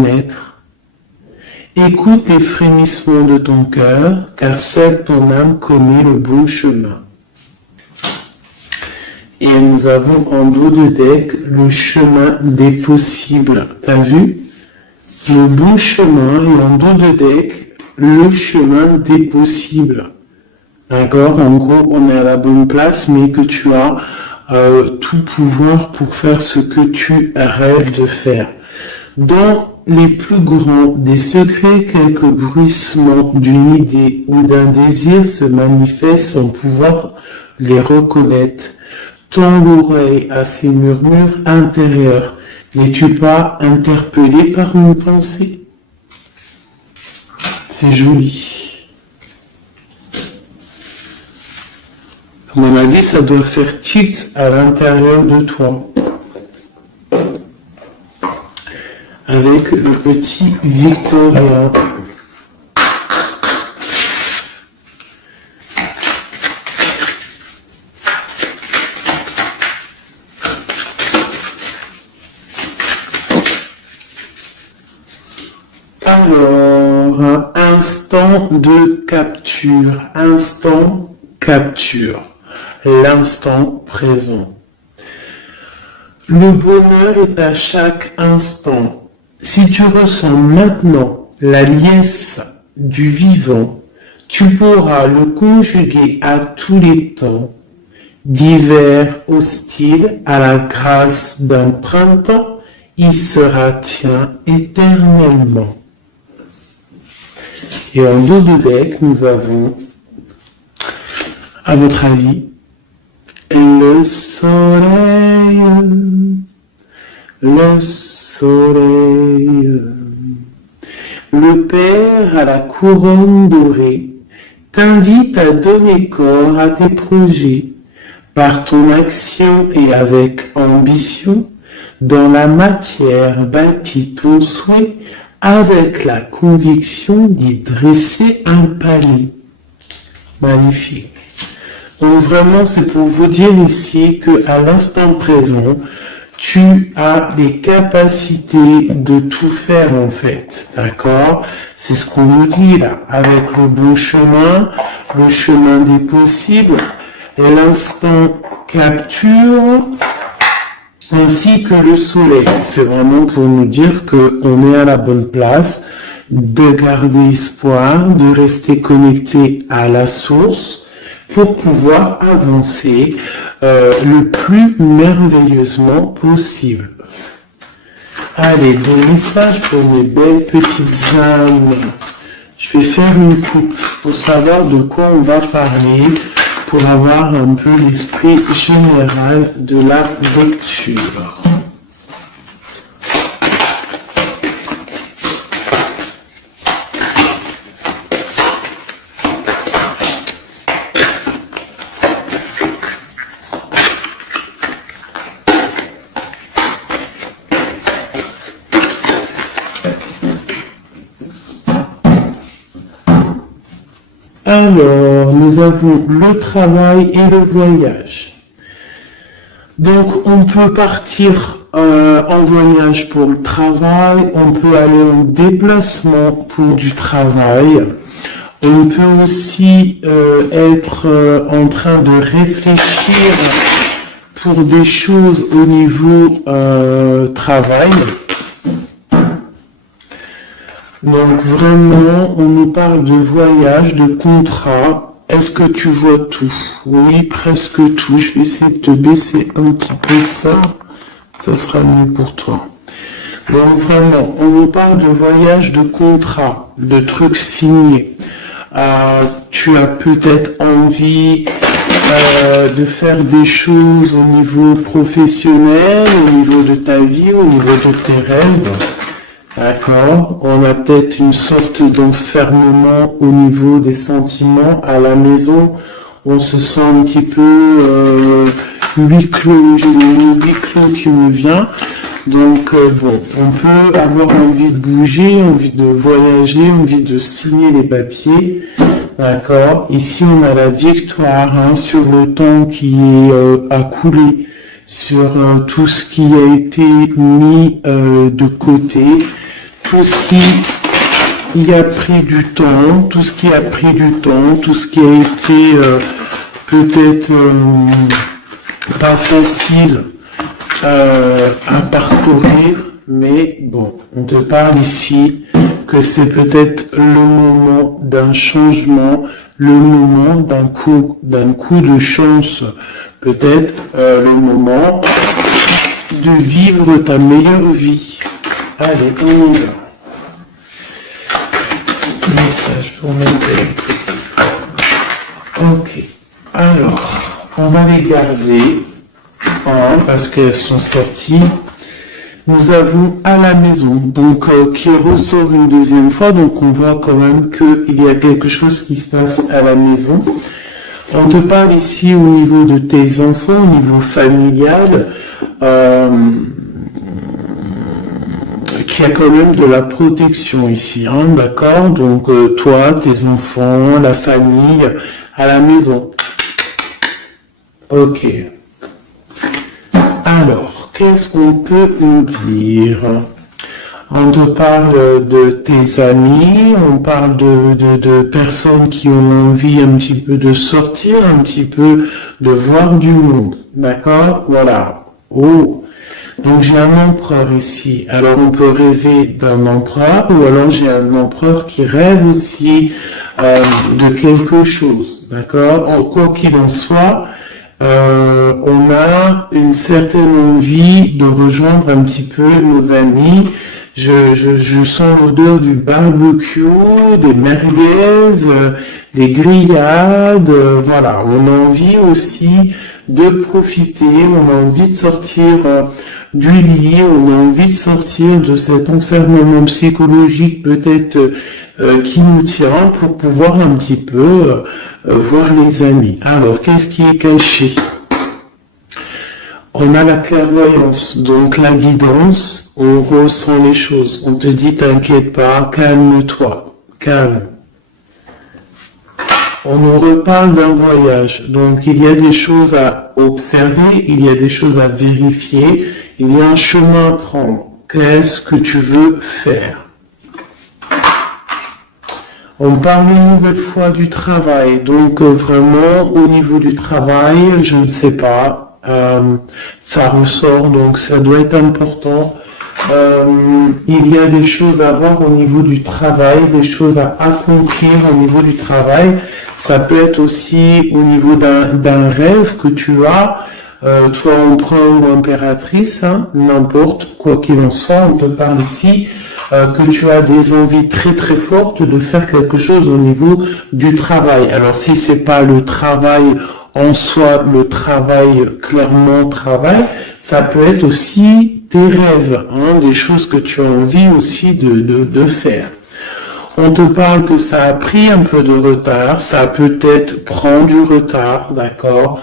connaître. Écoute les frémissements de ton cœur, car seule ton âme connaît le bon chemin. Et nous avons en dos de deck le chemin des possibles. T'as vu? Le bon chemin et en dos de deck le chemin des possibles. D'accord? En gros, on est à la bonne place, mais que tu as tout pouvoir pour faire ce que tu rêves de faire. Dans les plus grands des secrets, quelques bruissements d'une idée ou d'un désir se manifestent sans pouvoir les reconnaître. Tends l'oreille à ces murmures intérieurs. N'es-tu pas interpellé par une pensée? C'est joli. À mon avis, ça doit faire tilt à l'intérieur de toi. Avec le petit Victoria. Alors, instant de capture, instant capture, l'instant présent. Le bonheur est à chaque instant. Si tu ressens maintenant la liesse du vivant, tu pourras le conjuguer à tous les temps, d'hiver hostile à la grâce d'un printemps, il sera tien éternellement. Et en dos de deck, nous avons, à votre avis, le soleil, le soleil. Le Père à la couronne dorée t'invite à donner corps à tes projets par ton action et avec ambition. Dans la matière bâtit ton souhait avec la conviction d'y dresser un palais. Magnifique. Donc vraiment, c'est pour vous dire ici que à l'instant présent, tu as les capacités de tout faire en fait. D'accord? C'est ce qu'on nous dit là, avec le bon chemin, le chemin des possibles, et l'instant capture, ainsi que le soleil. C'est vraiment pour nous dire qu'on est à la bonne place, de garder espoir, de rester connecté à la source pour pouvoir avancer le plus merveilleusement possible. Allez, des messages pour mes belles petites âmes. Je vais faire une coupe pour savoir de quoi on va parler, pour avoir un peu l'esprit général de la lecture. Alors, nous avons le travail et le voyage. Donc, on peut partir en voyage pour le travail, on peut aller en déplacement pour du travail, on peut aussi être en train de réfléchir pour des choses au niveau travail. Donc vraiment, on nous parle de voyage, de contrat. Est-ce que tu vois tout? Oui, presque tout. Je vais essayer de te baisser un petit peu ça. Ça sera mieux pour toi. Donc vraiment, on nous parle de voyage, de contrat, de trucs signés. Tu as peut-être envie de faire des choses au niveau professionnel, au niveau de ta vie, au niveau de tes rêves. D'accord, on a peut-être une sorte d'enfermement au niveau des sentiments à la maison. On se sent un petit peu huis clos. J'ai le mot huis clos qui me vient. Donc bon, on peut avoir envie de bouger, envie de voyager, envie de signer les papiers. D'accord. Ici on a la victoire sur le temps qui est à couler, sur tout ce qui a été mis de côté. tout ce qui y a pris du temps, tout ce qui a pris du temps, tout ce qui a été peut-être pas facile à parcourir, mais bon, on te parle ici que c'est peut-être le moment d'un changement, le moment d'un coup de chance, peut-être le moment de vivre ta meilleure vie. Allez, on y va. Message pour mettre les petites. Ok. Alors, on va les garder parce qu'elles sont sorties. Nous avons à la maison, donc qui ressort une deuxième fois, donc on voit quand même qu'il y a quelque chose qui se passe à la maison. On te parle ici au niveau de tes enfants, au niveau familial, qu'il y a quand même de la protection ici, hein, d'accord? Donc toi, tes enfants, la famille, à la maison. Ok. Alors, qu'est-ce qu'on peut nous dire? On te parle de tes amis, on parle de personnes qui ont envie un petit peu de sortir, un petit peu de voir du monde. D'accord? Voilà. Oh. Donc j'ai un empereur ici. Alors on peut rêver d'un empereur, ou alors j'ai un empereur qui rêve aussi de quelque chose. D'accord? Quoi qu'il en soit, on a une certaine envie de rejoindre un petit peu nos amis. Je sens l'odeur du barbecue, des merguez, des grillades, voilà. On a envie aussi de profiter, on a envie de sortir du lit, on a envie de sortir de cet enfermement psychologique peut-être qui nous tient pour pouvoir un petit peu voir les amis. Alors, qu'est-ce qui est caché? On a la clairvoyance, donc la guidance, on ressent les choses. On te dit, t'inquiète pas, calme-toi, calme. On nous reparle d'un voyage, donc il y a des choses à observer, il y a des choses à vérifier, il y a un chemin à prendre. Qu'est-ce que tu veux faire? On parle une nouvelle fois du travail, donc vraiment au niveau du travail, je ne sais pas. Ça ressort, donc ça doit être important. Il y a des choses à voir au niveau du travail, des choses à accomplir au niveau du travail. Ça peut être aussi au niveau d'un rêve que tu as, toi empereur ou impératrice, hein, n'importe, quoi qu'il en soit, on te parle ici que tu as des envies très très fortes de faire quelque chose au niveau du travail. Alors si c'est pas le travail en soi, le travail, clairement travail, ça peut être aussi tes rêves, hein, des choses que tu as envie aussi de faire. On te parle que ça a pris un peu de retard, ça peut-être prend du retard, d'accord?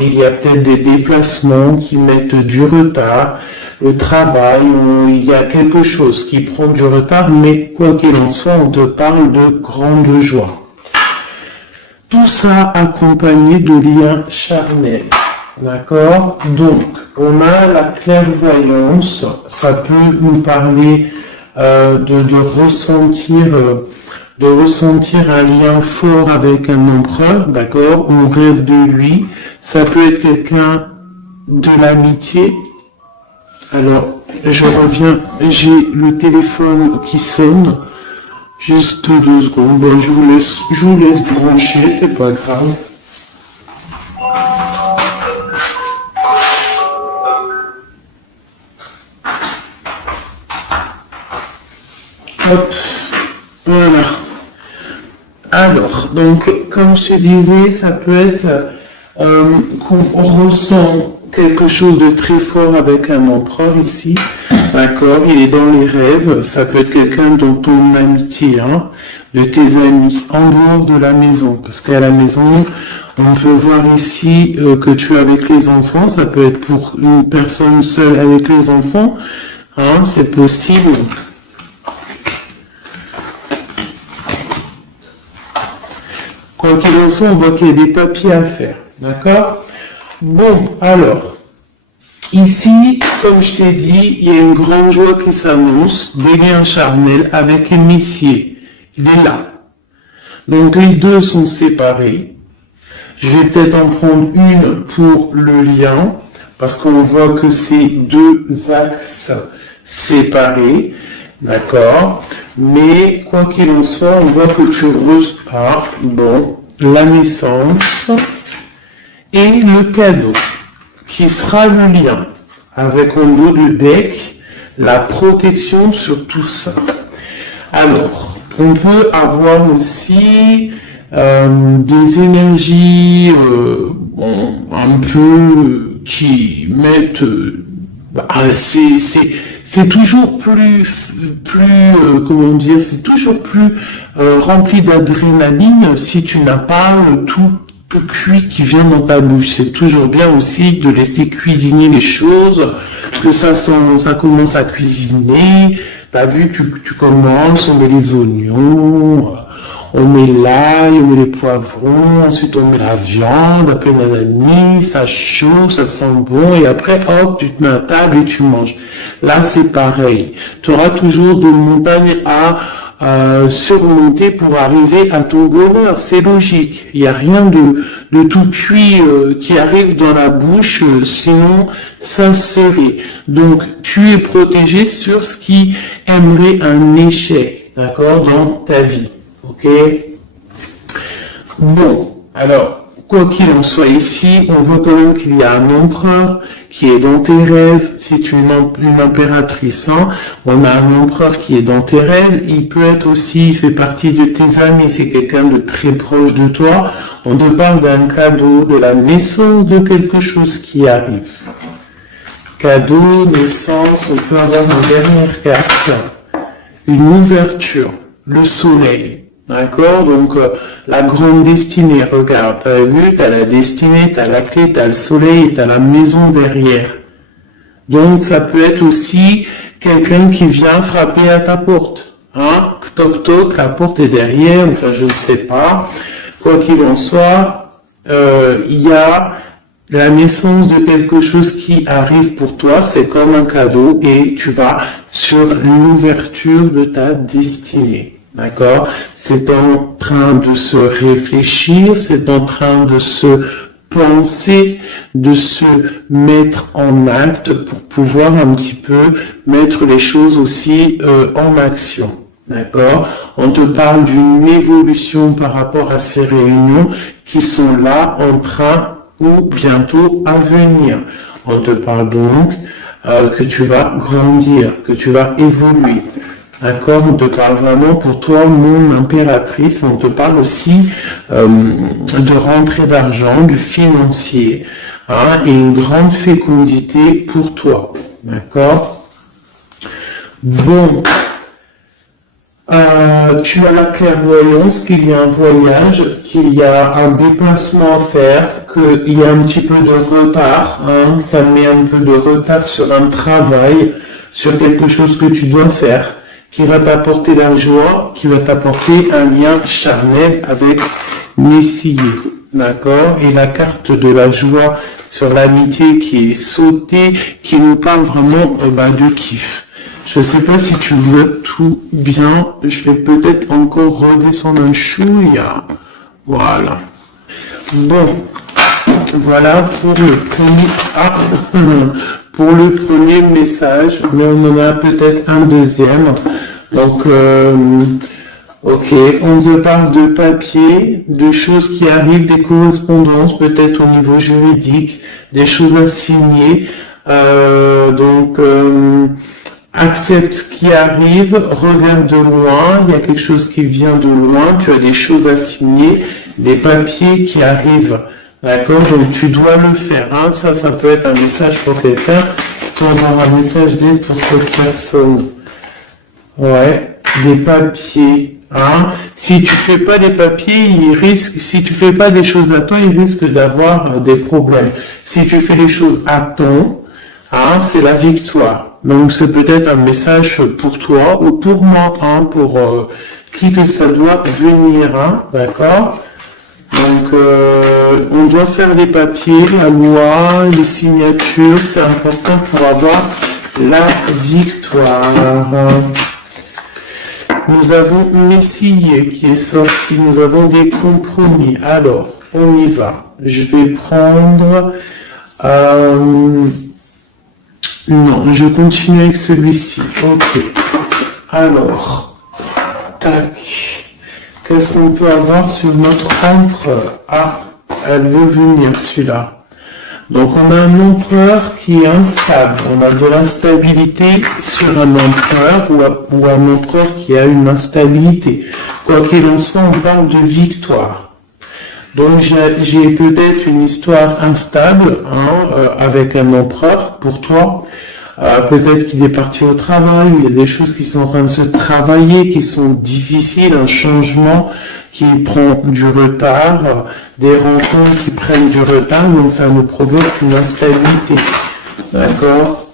Il y a peut-être des déplacements qui mettent du retard, le travail, il y a quelque chose qui prend du retard, mais quoi qu'il en soit, on te parle de grande joie. Tout ça accompagné de liens charnels, d'accord? Donc, on a la clairvoyance, ça peut nous parler de ressentir un lien fort avec un empereur, d'accord? On rêve de lui, ça peut être quelqu'un de l'amitié. Alors, je reviens, j'ai le téléphone qui sonne. Juste 2 secondes. Bon, je vous laisse brancher, c'est pas grave. Hop, voilà. Alors, donc, comme je te disais, ça peut être qu'on ressent quelque chose de très fort avec un empereur ici, d'accord, il est dans les rêves, ça peut être quelqu'un dont ton amitié, hein, de tes amis, en dehors de la maison, parce qu'à la maison, on peut voir ici que tu es avec les enfants, ça peut être pour une personne seule avec les enfants, hein, c'est possible. Quoi qu'il en soit, on voit qu'il y a des papiers à faire, d'accord? Bon, alors, Ici, comme je t'ai dit, il y a une grande joie qui s'annonce, des liens charnels avec l'initié. Il est là. Donc les deux sont séparés. Je vais peut-être en prendre une pour le lien, parce qu'on voit que c'est deux axes séparés. D'accord? Mais quoi qu'il en soit, on voit que tu repars, bon, la naissance et le cadeau, qui sera le lien, avec en dos du deck, la protection sur tout ça. Alors, on peut avoir aussi des énergies bon, un peu qui mettent... c'est toujours comment dire, c'est toujours plus rempli d'adrénaline si tu n'as pas tout cuit qui vient dans ta bouche. C'est toujours bien aussi de laisser cuisiner les choses, que ça commence à cuisiner. T'as vu, tu commences, on met les oignons, on met l'ail, on met les poivrons, ensuite on met la viande, après nanani, ça chauffe, ça sent bon, et après, hop, tu te mets à table et tu manges. Là, c'est pareil. Tu auras toujours des montagnes à surmonter pour arriver à ton bonheur. C'est logique. Il n'y a rien de tout cuit qui arrive dans la bouche, sinon ça serait. Donc, tu es protégé sur ce qui aimerait un échec, d'accord, dans ta vie. Ok? Bon, alors, quoi qu'il en soit ici, on voit quand même qu'il y a un empereur qui est dans tes rêves. Si tu es une impératrice, hein, on a un empereur qui est dans tes rêves. Il peut être aussi, il fait partie de tes amis. C'est quelqu'un de très proche de toi. On te parle d'un cadeau, de la naissance de quelque chose qui arrive. Cadeau, naissance, on peut avoir une dernière carte. Une ouverture, le soleil. D'accord? Donc, la grande destinée, regarde, t'as vu, t'as la destinée, t'as la clé, t'as le soleil et t'as la maison derrière. Donc, ça peut être aussi quelqu'un qui vient frapper à ta porte. Hein? Toc toc, la porte est derrière, enfin, je ne sais pas. Quoi qu'il en soit, il y a la naissance de quelque chose qui arrive pour toi, c'est comme un cadeau et tu vas sur l'ouverture de ta destinée. D'accord? C'est en train de se réfléchir, c'est en train de se penser, de se mettre en acte pour pouvoir un petit peu mettre les choses aussi en action. D'accord? On te parle d'une évolution par rapport à ces réunions qui sont là en train ou bientôt à venir. On te parle donc que tu vas grandir, que tu vas évoluer. D'accord, on te parle vraiment pour toi, mon impératrice. On te parle aussi de rentrée d'argent, du financier, hein, et une grande fécondité pour toi. D'accord. Bon, tu as la clairvoyance qu'il y a un voyage, qu'il y a un déplacement à faire, qu'il y a un petit peu de retard, hein, ça met un peu de retard sur un travail, sur quelque chose que tu dois faire, qui va t'apporter la joie, qui va t'apporter un lien charnel avec Messier. D'accord? Et la carte de la joie sur l'amitié qui est sautée, qui nous parle vraiment de kiff. Je ne sais pas si tu vois tout bien. Je vais peut-être encore redescendre un chouïa. Voilà. Bon. Voilà pour le premier, pour le premier message, mais on en a peut-être un deuxième. Donc, ok, on te parle de papier, de choses qui arrivent, des correspondances, peut-être au niveau juridique, des choses à signer. Accepte ce qui arrive, regarde de loin, il y a quelque chose qui vient de loin, tu as des choses à signer, des papiers qui arrivent. D'accord? Donc tu dois le faire. Hein? Ça peut être un message pour quelqu'un, pour avoir un message d'aide pour cette personne. Ouais, des papiers. Hein? Si tu fais pas des papiers, si tu fais pas des choses à temps, il risque d'avoir des problèmes. Si tu fais les choses à temps, hein, c'est la victoire. Donc c'est peut-être un message pour toi ou pour moi, hein, pour qui que ça doit venir. Hein? D'accord? Donc, on doit faire les papiers, la loi, les signatures, c'est important pour avoir la victoire. Nous avons Messie qui est sorti, nous avons des compromis. Alors, on y va. Je vais prendre... non, je continue avec celui-ci. Ok. Alors, tac. Qu'est-ce qu'on peut avoir sur notre empereur? Ah, elle veut venir, celui-là. Donc, on a un empereur qui est instable. On a de l'instabilité sur un empereur ou un empereur qui a une instabilité. Quoi qu'il en soit, on parle de victoire. Donc, j'ai peut-être une histoire instable avec un empereur pour toi. Peut-être qu'il est parti au travail, il y a des choses qui sont en train de se travailler, qui sont difficiles, un changement qui prend du retard, des rencontres qui prennent du retard, donc ça nous provoque une instabilité. D'accord?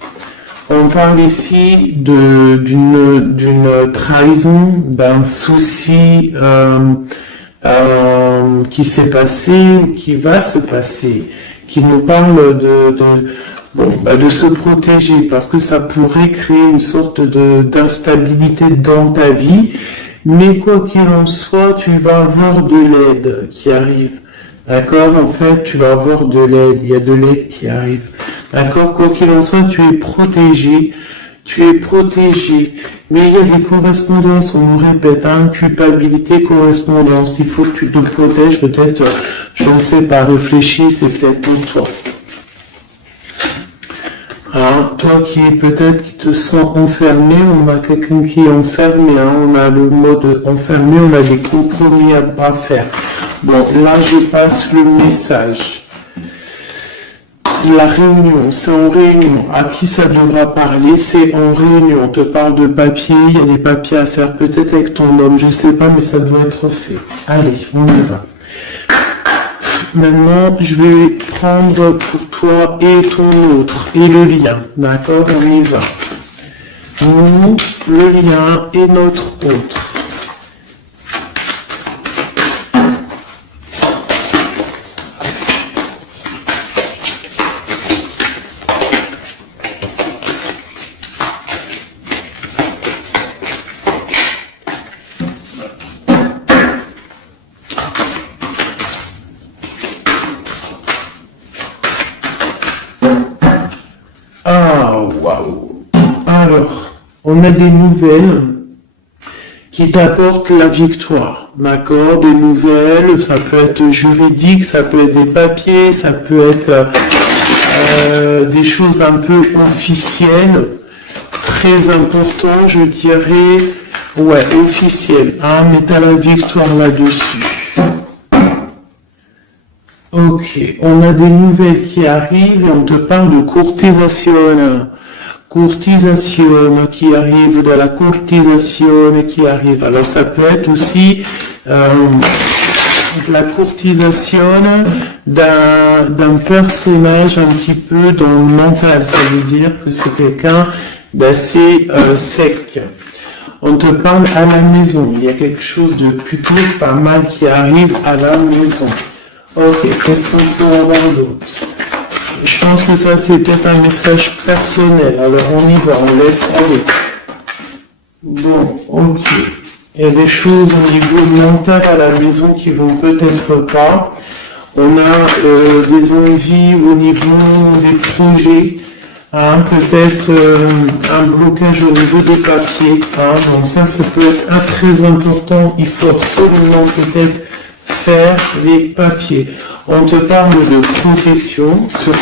On parle ici d'une trahison, d'un souci qui s'est passé ou qui va se passer, qui nous parle de se protéger, parce que ça pourrait créer une sorte d'instabilité dans ta vie, mais quoi qu'il en soit, tu vas avoir de l'aide qui arrive. D'accord? En fait, tu vas avoir de l'aide, il y a de l'aide qui arrive. D'accord? Quoi qu'il en soit, tu es protégé. Mais il y a des correspondances, on nous répète, culpabilité, correspondance. Il faut que tu te protèges, peut-être, je ne sais pas, réfléchis, c'est peut-être pour toi. Toi qui te sens enfermé, on a quelqu'un qui est enfermé, on a le mode enfermé, on a des compromis à faire. Bon, là je passe le message. La réunion, c'est en réunion. À qui ça devra parler? C'est en réunion. On te parle de papier, il y a des papiers à faire, peut-être avec ton homme, je sais pas, mais ça doit être fait. Allez, on y va. Maintenant, je vais prendre pour toi et ton autre, et le lien. D'accord? On y va. Nous, le lien et notre autre. Alors, on a des nouvelles qui t'apportent la victoire, d'accord? Des nouvelles, ça peut être juridique, ça peut être des papiers, ça peut être des choses un peu officielles, très important, je dirais, ouais, officielles, mais t'as la victoire là-dessus. Ok, on a des nouvelles qui arrivent et on te parle de courtisation qui arrive, de la courtisation qui arrive. Alors ça peut être aussi la courtisation d'un personnage un petit peu dans le mental. Ça veut dire que c'est quelqu'un d'assez sec. On te parle à la maison. Il y a quelque chose de plutôt pas mal qui arrive à la maison. Ok, qu'est-ce qu'on peut avoir d'autre? Je pense que ça, c'est peut-être un message personnel. Alors, on y va, on laisse aller. Bon, ok. Il y a des choses au niveau mental à la maison qui vont peut-être pas. On a des envies au niveau des projets. Peut-être un blocage au niveau des papiers. Donc ça peut être très important. Il faut absolument peut-être faire les papiers. On te parle de protection sur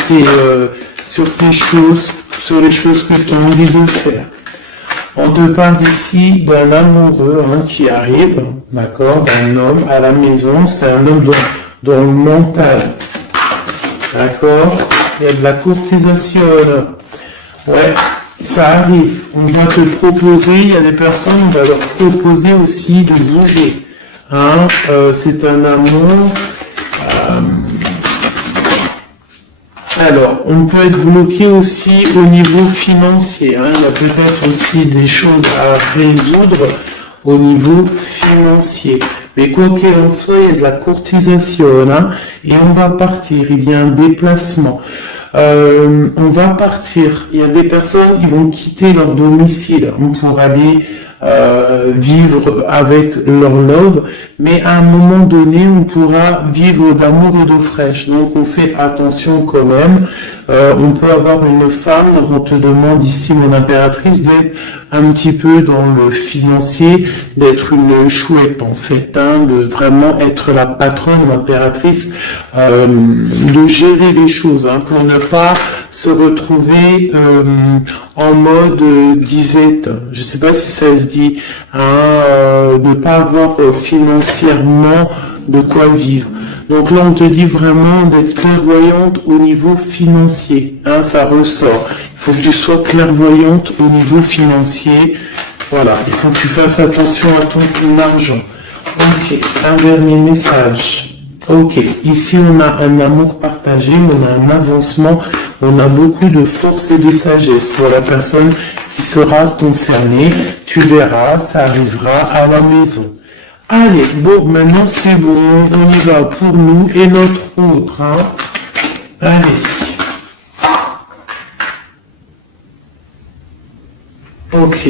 tes choses, sur les choses que tu as envie de faire. On te parle ici d'un amoureux qui arrive, d'accord, d'un homme à la maison. C'est un homme dans le mental, d'accord. Il y a de la courtisation. Ouais, ça arrive. On va te proposer, il y a des personnes, on va leur proposer aussi de bouger. C'est un amour. Alors, on peut être bloqué aussi au niveau financier. Il y a peut-être aussi des choses à résoudre au niveau financier. Mais quoi qu'il en soit, il y a de la courtisation, hein, et on va partir, il y a un déplacement. On va partir. Il y a des personnes qui vont quitter leur domicile pour aller vivre avec leur love, mais à un moment donné, on pourra vivre d'amour et d'eau fraîche. Donc, on fait attention quand même. On peut avoir une femme, on te demande ici, mon impératrice, d'être un petit peu dans le financier, d'être une chouette en fait, hein, de vraiment être la patronne, l'impératrice, de gérer les choses, hein, pour ne pas se retrouver en mode disette. Je sais pas si ça se dit, hein, ne pas avoir financièrement de quoi vivre. Donc là, on te dit vraiment d'être clairvoyante au niveau financier. Hein, ça ressort. Il faut que tu sois clairvoyante au niveau financier. Voilà, il faut que tu fasses attention à ton argent. Ok, un dernier message. Ok, ici on a un amour partagé, on a un avancement, on a beaucoup de force et de sagesse pour la personne qui sera concernée. Tu verras, ça arrivera à la maison. Allez, bon, maintenant c'est bon, on y va pour nous et notre autre, hein. Allez. Ok.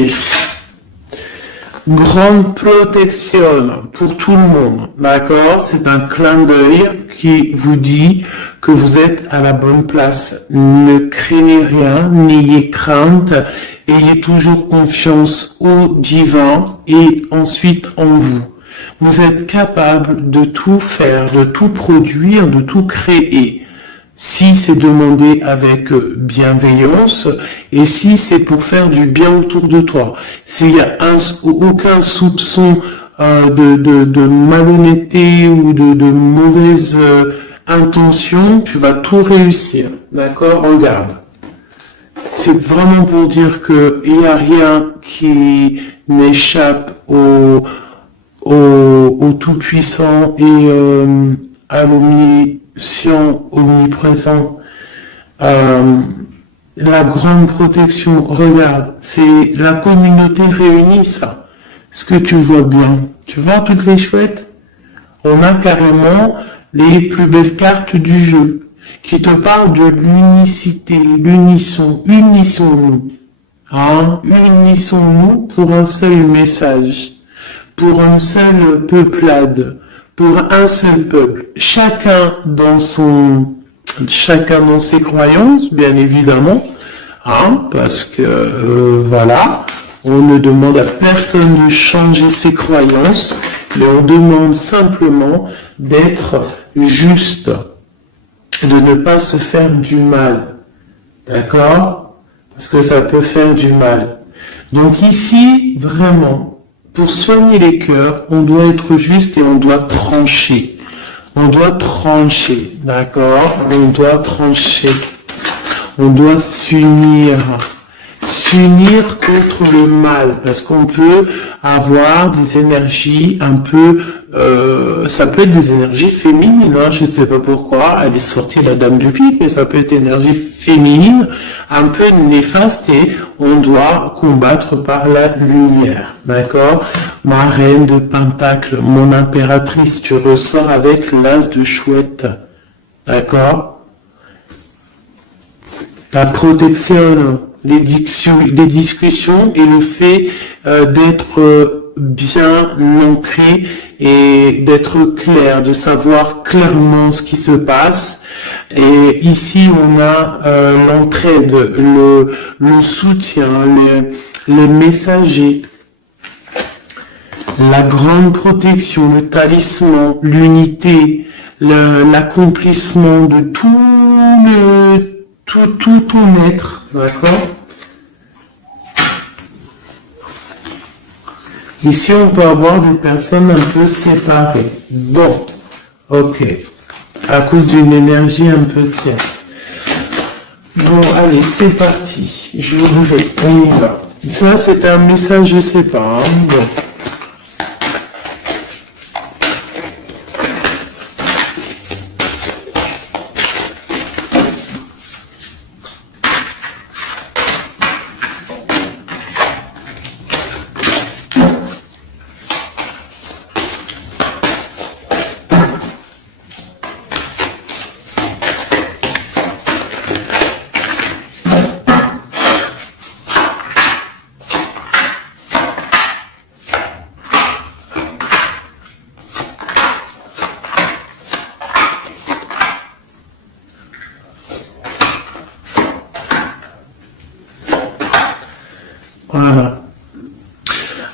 Grande protection pour tout le monde, d'accord? C'est un clin d'œil qui vous dit que vous êtes à la bonne place. Ne craignez rien, n'ayez crainte, ayez toujours confiance au divin et ensuite en vous. Vous êtes capable de tout faire, de tout produire, de tout créer. Si c'est demandé avec bienveillance et si c'est pour faire du bien autour de toi. S'il y a aucun soupçon de malhonnêteté ou de mauvaise intention, tu vas tout réussir. D'accord? Regarde. C'est vraiment pour dire que il n'y a rien qui n'échappe au Tout-Puissant et à l'Omniscient, omniprésent. La grande protection, regarde, c'est la communauté réunie, ça. Est-ce que tu vois bien? Tu vois toutes les chouettes? On a carrément les plus belles cartes du jeu qui te parlent de l'unicité, l'unisson, unissons-nous. Hein? Unissons-nous pour un seul message, pour une seule peuplade, pour un seul peuple, chacun dans ses croyances, bien évidemment, hein, parce que voilà, on ne demande à personne de changer ses croyances, mais on demande simplement d'être juste, de ne pas se faire du mal, d'accord? Parce que ça peut faire du mal. Donc ici, vraiment, pour soigner les cœurs, on doit être juste et on doit trancher. On doit trancher, d'accord? On doit trancher. On doit s'unir. S'unir contre le mal. Parce qu'on peut avoir des énergies un peu... ça peut être des énergies féminines, hein, je ne sais pas pourquoi. Elle est sortie la dame du pique, mais ça peut être énergie féminine, un peu néfaste, et on doit combattre par la lumière. D'accord? Ma reine de Pentacle, mon impératrice, tu ressors avec l'as de chouette. D'accord? La protection, les discussions et le fait d'être bien ancré et d'être clair, de savoir clairement ce qui se passe. Et ici, on a l'entraide, le soutien, les messagers, la grande protection, le talisman, l'unité, l'accomplissement de tout ton être, d'accord? Ici, on peut avoir des personnes un peu séparées. Bon, ok. À cause d'une énergie un peu tierce. Bon, allez, c'est parti. Je vous vais, on y va. Ça, c'est un message, je sais pas. Hein? Bon.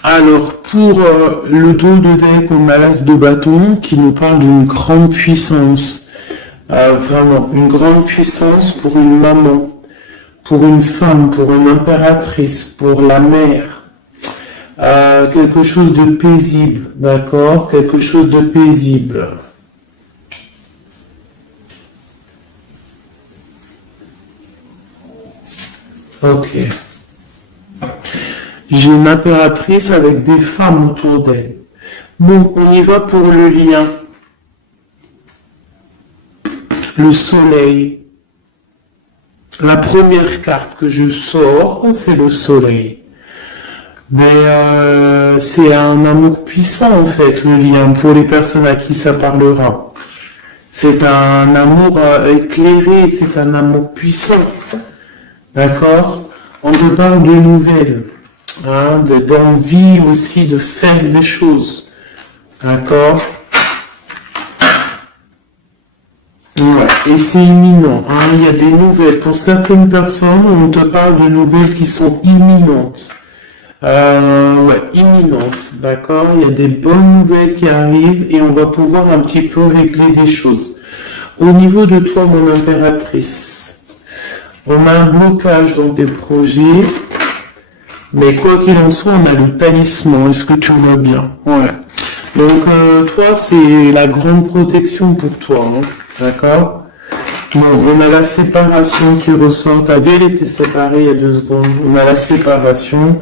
Alors, pour le dos de deck, on a l'as de bâton qui nous parle d'une grande puissance. Vraiment, une grande puissance pour une maman, pour une femme, pour une impératrice, pour la mère. Quelque chose de paisible, d'accord? Quelque chose de paisible. Ok. J'ai une impératrice avec des femmes autour d'elle. Bon, on y va pour le lien. Le soleil. La première carte que je sors, c'est le soleil. Mais c'est un amour puissant en fait, le lien, pour les personnes à qui ça parlera. C'est un amour éclairé, c'est un amour puissant. D'accord? On te parle de nouvelles, hein, d'envie aussi de faire des choses. D'accord? Ouais, et c'est imminent, hein, il y a des nouvelles. Pour certaines personnes, on te parle de nouvelles qui sont imminentes. Ouais, imminentes, d'accord? Il y a des bonnes nouvelles qui arrivent et on va pouvoir un petit peu régler des choses. Au niveau de toi, mon impératrice, on a un blocage dans tes projets, mais quoi qu'il en soit, on a le talisman. Est-ce que tu vois bien? Ouais. Donc, toi, c'est la grande protection pour toi, hein, d'accord? Bon, on a la séparation qui ressort. Ta vie, elle était séparée il y a 2 secondes. On a la séparation,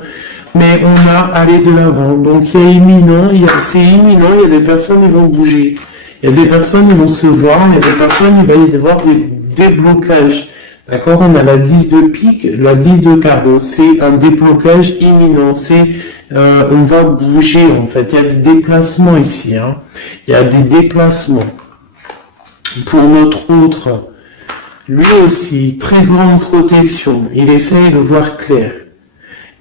mais on a allé de l'avant. Donc, il y a imminent, c'est imminent, il y a des personnes qui vont bouger. Il y a des personnes qui vont se voir, il y a des personnes qui vont y avoir des déblocages. D'accord? On a la 10 de pique, la 10 de carreau. C'est un déblocage imminent. On va bouger, en fait. Il y a des déplacements ici, hein. Il y a des déplacements. Pour notre autre, lui aussi, très grande protection. Il essaye de voir clair.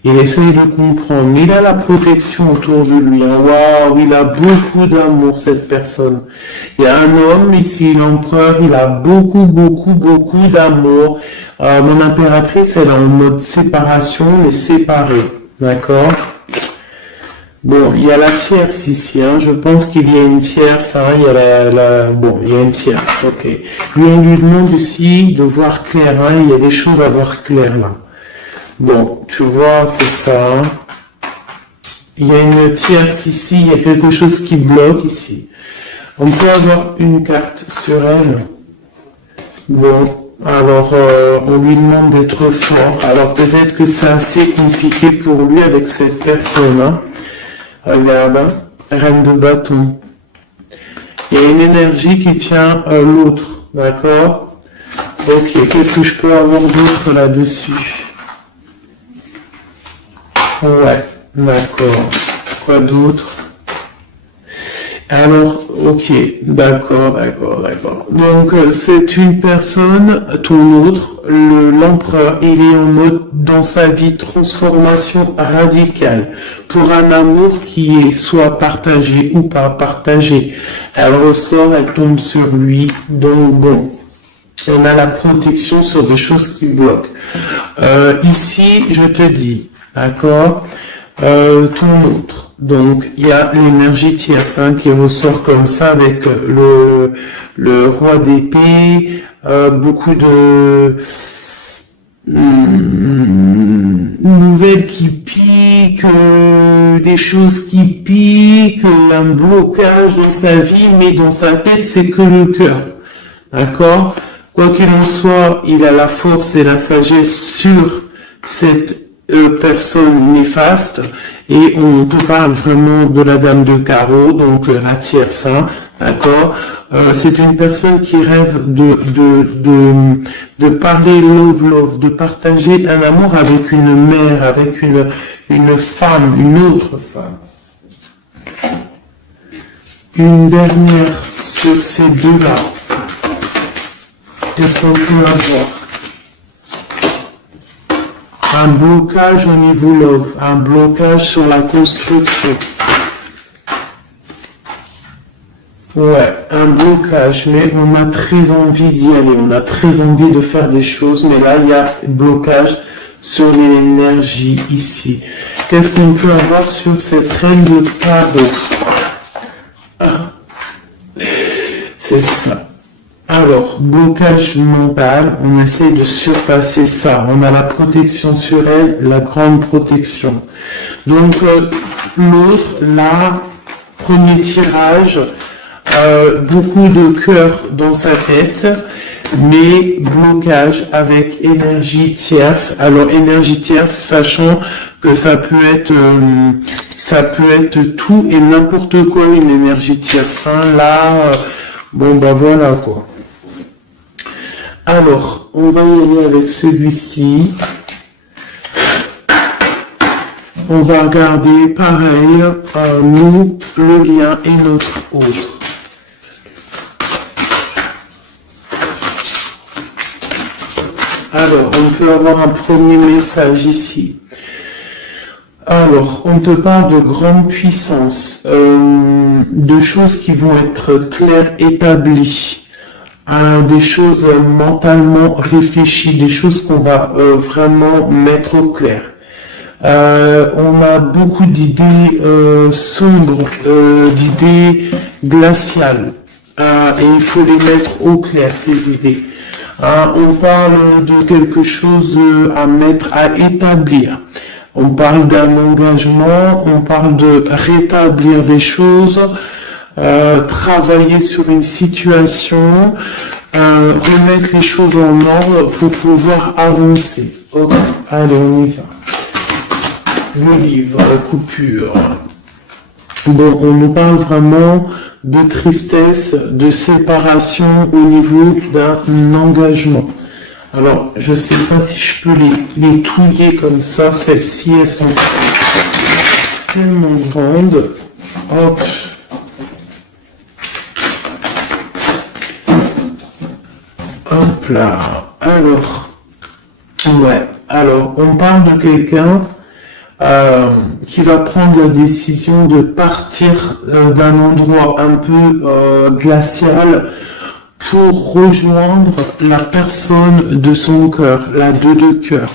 Il essaye de comprendre. Mais il a la protection autour de lui. Waouh, il a beaucoup d'amour, cette personne. Il y a un homme ici, l'empereur, il a beaucoup d'amour. Mon impératrice, elle est en mode séparation, mais séparée. D'accord? Bon, il y a la tierce ici, hein. Je pense qu'il y a une tierce, hein. Il y a bon, il y a une tierce, ok. Lui, on lui demande aussi de voir clair, hein. Il y a des choses à voir clair, là. Bon, tu vois, c'est ça, hein. Il y a une tierce ici, il y a quelque chose qui bloque ici. On peut avoir une carte sur elle. Bon, alors, on lui demande d'être fort. Alors, peut-être que c'est assez compliqué pour lui avec cette personne, hein. Regarde, hein, reine de bâton. Il y a une énergie qui tient l'autre, d'accord? Ok, qu'est-ce que je peux avoir d'autre là-dessus? Ouais, d'accord. Quoi d'autre? Alors, ok, d'accord. Donc, c'est une personne, ton autre, l'empereur, il est en mode, dans sa vie, transformation radicale, pour un amour qui est soit partagé ou pas partagé. Elle ressort, elle tombe sur lui, donc bon, on a la protection sur des choses qui bloquent. Ici, je te dis, d'accord, ton autre. Donc, il y a l'énergie tierce, hein, qui ressort comme ça avec le roi d'épée, beaucoup de nouvelles qui piquent, des choses qui piquent, un blocage dans sa vie, mais dans sa tête, c'est que le cœur. D'accord? Quoi qu'il en soit, il a la force et la sagesse sur cette personne néfaste, et on te parle vraiment de la dame de carreau, donc la tierce, hein, d'accord? C'est une personne qui rêve de parler love, de partager un amour avec une mère, avec une femme, une autre femme. Une dernière sur ces deux-là. Qu'est-ce qu'on peut avoir? Un blocage au niveau love, un blocage sur la construction. Ouais, un blocage, mais on a très envie d'y aller, on a très envie de faire des choses, mais là, il y a blocage sur l'énergie ici. Qu'est-ce qu'on peut avoir sur cette reine de tarot? C'est ça. Alors, blocage mental, on essaie de surpasser ça. On a la protection sur elle, la grande protection. Donc, l'autre, là, premier tirage, beaucoup de cœur dans sa tête, mais blocage avec énergie tierce. Alors, énergie tierce, sachant que ça peut être tout et n'importe quoi, une énergie tierce. Hein. Là, bon, bah voilà quoi. Alors, on va y aller avec celui-ci. On va regarder, pareil, nous, le lien et notre autre. Alors, on peut avoir un premier message ici. Alors, on te parle de grande puissance, de choses qui vont être claires, établies. Des choses mentalement réfléchies, des choses qu'on va vraiment mettre au clair. On a beaucoup d'idées sombres, d'idées glaciales, et il faut les mettre au clair, ces idées. On parle de quelque chose à mettre, à établir. On parle d'un engagement, on parle de rétablir des choses, travailler sur une situation, remettre les choses en ordre pour pouvoir avancer. Ok, allez, on y va. Le livre, la coupure. Bon, on nous parle vraiment de tristesse, de séparation au niveau d'un engagement. Alors, je ne sais pas si je peux les touiller comme ça. Celles-ci, elles sont tellement grandes. Hop. Hop là. Alors, ouais. Alors, on parle de quelqu'un qui va prendre la décision de partir d'un endroit un peu glacial pour rejoindre la personne de son cœur, la 2 de cœur.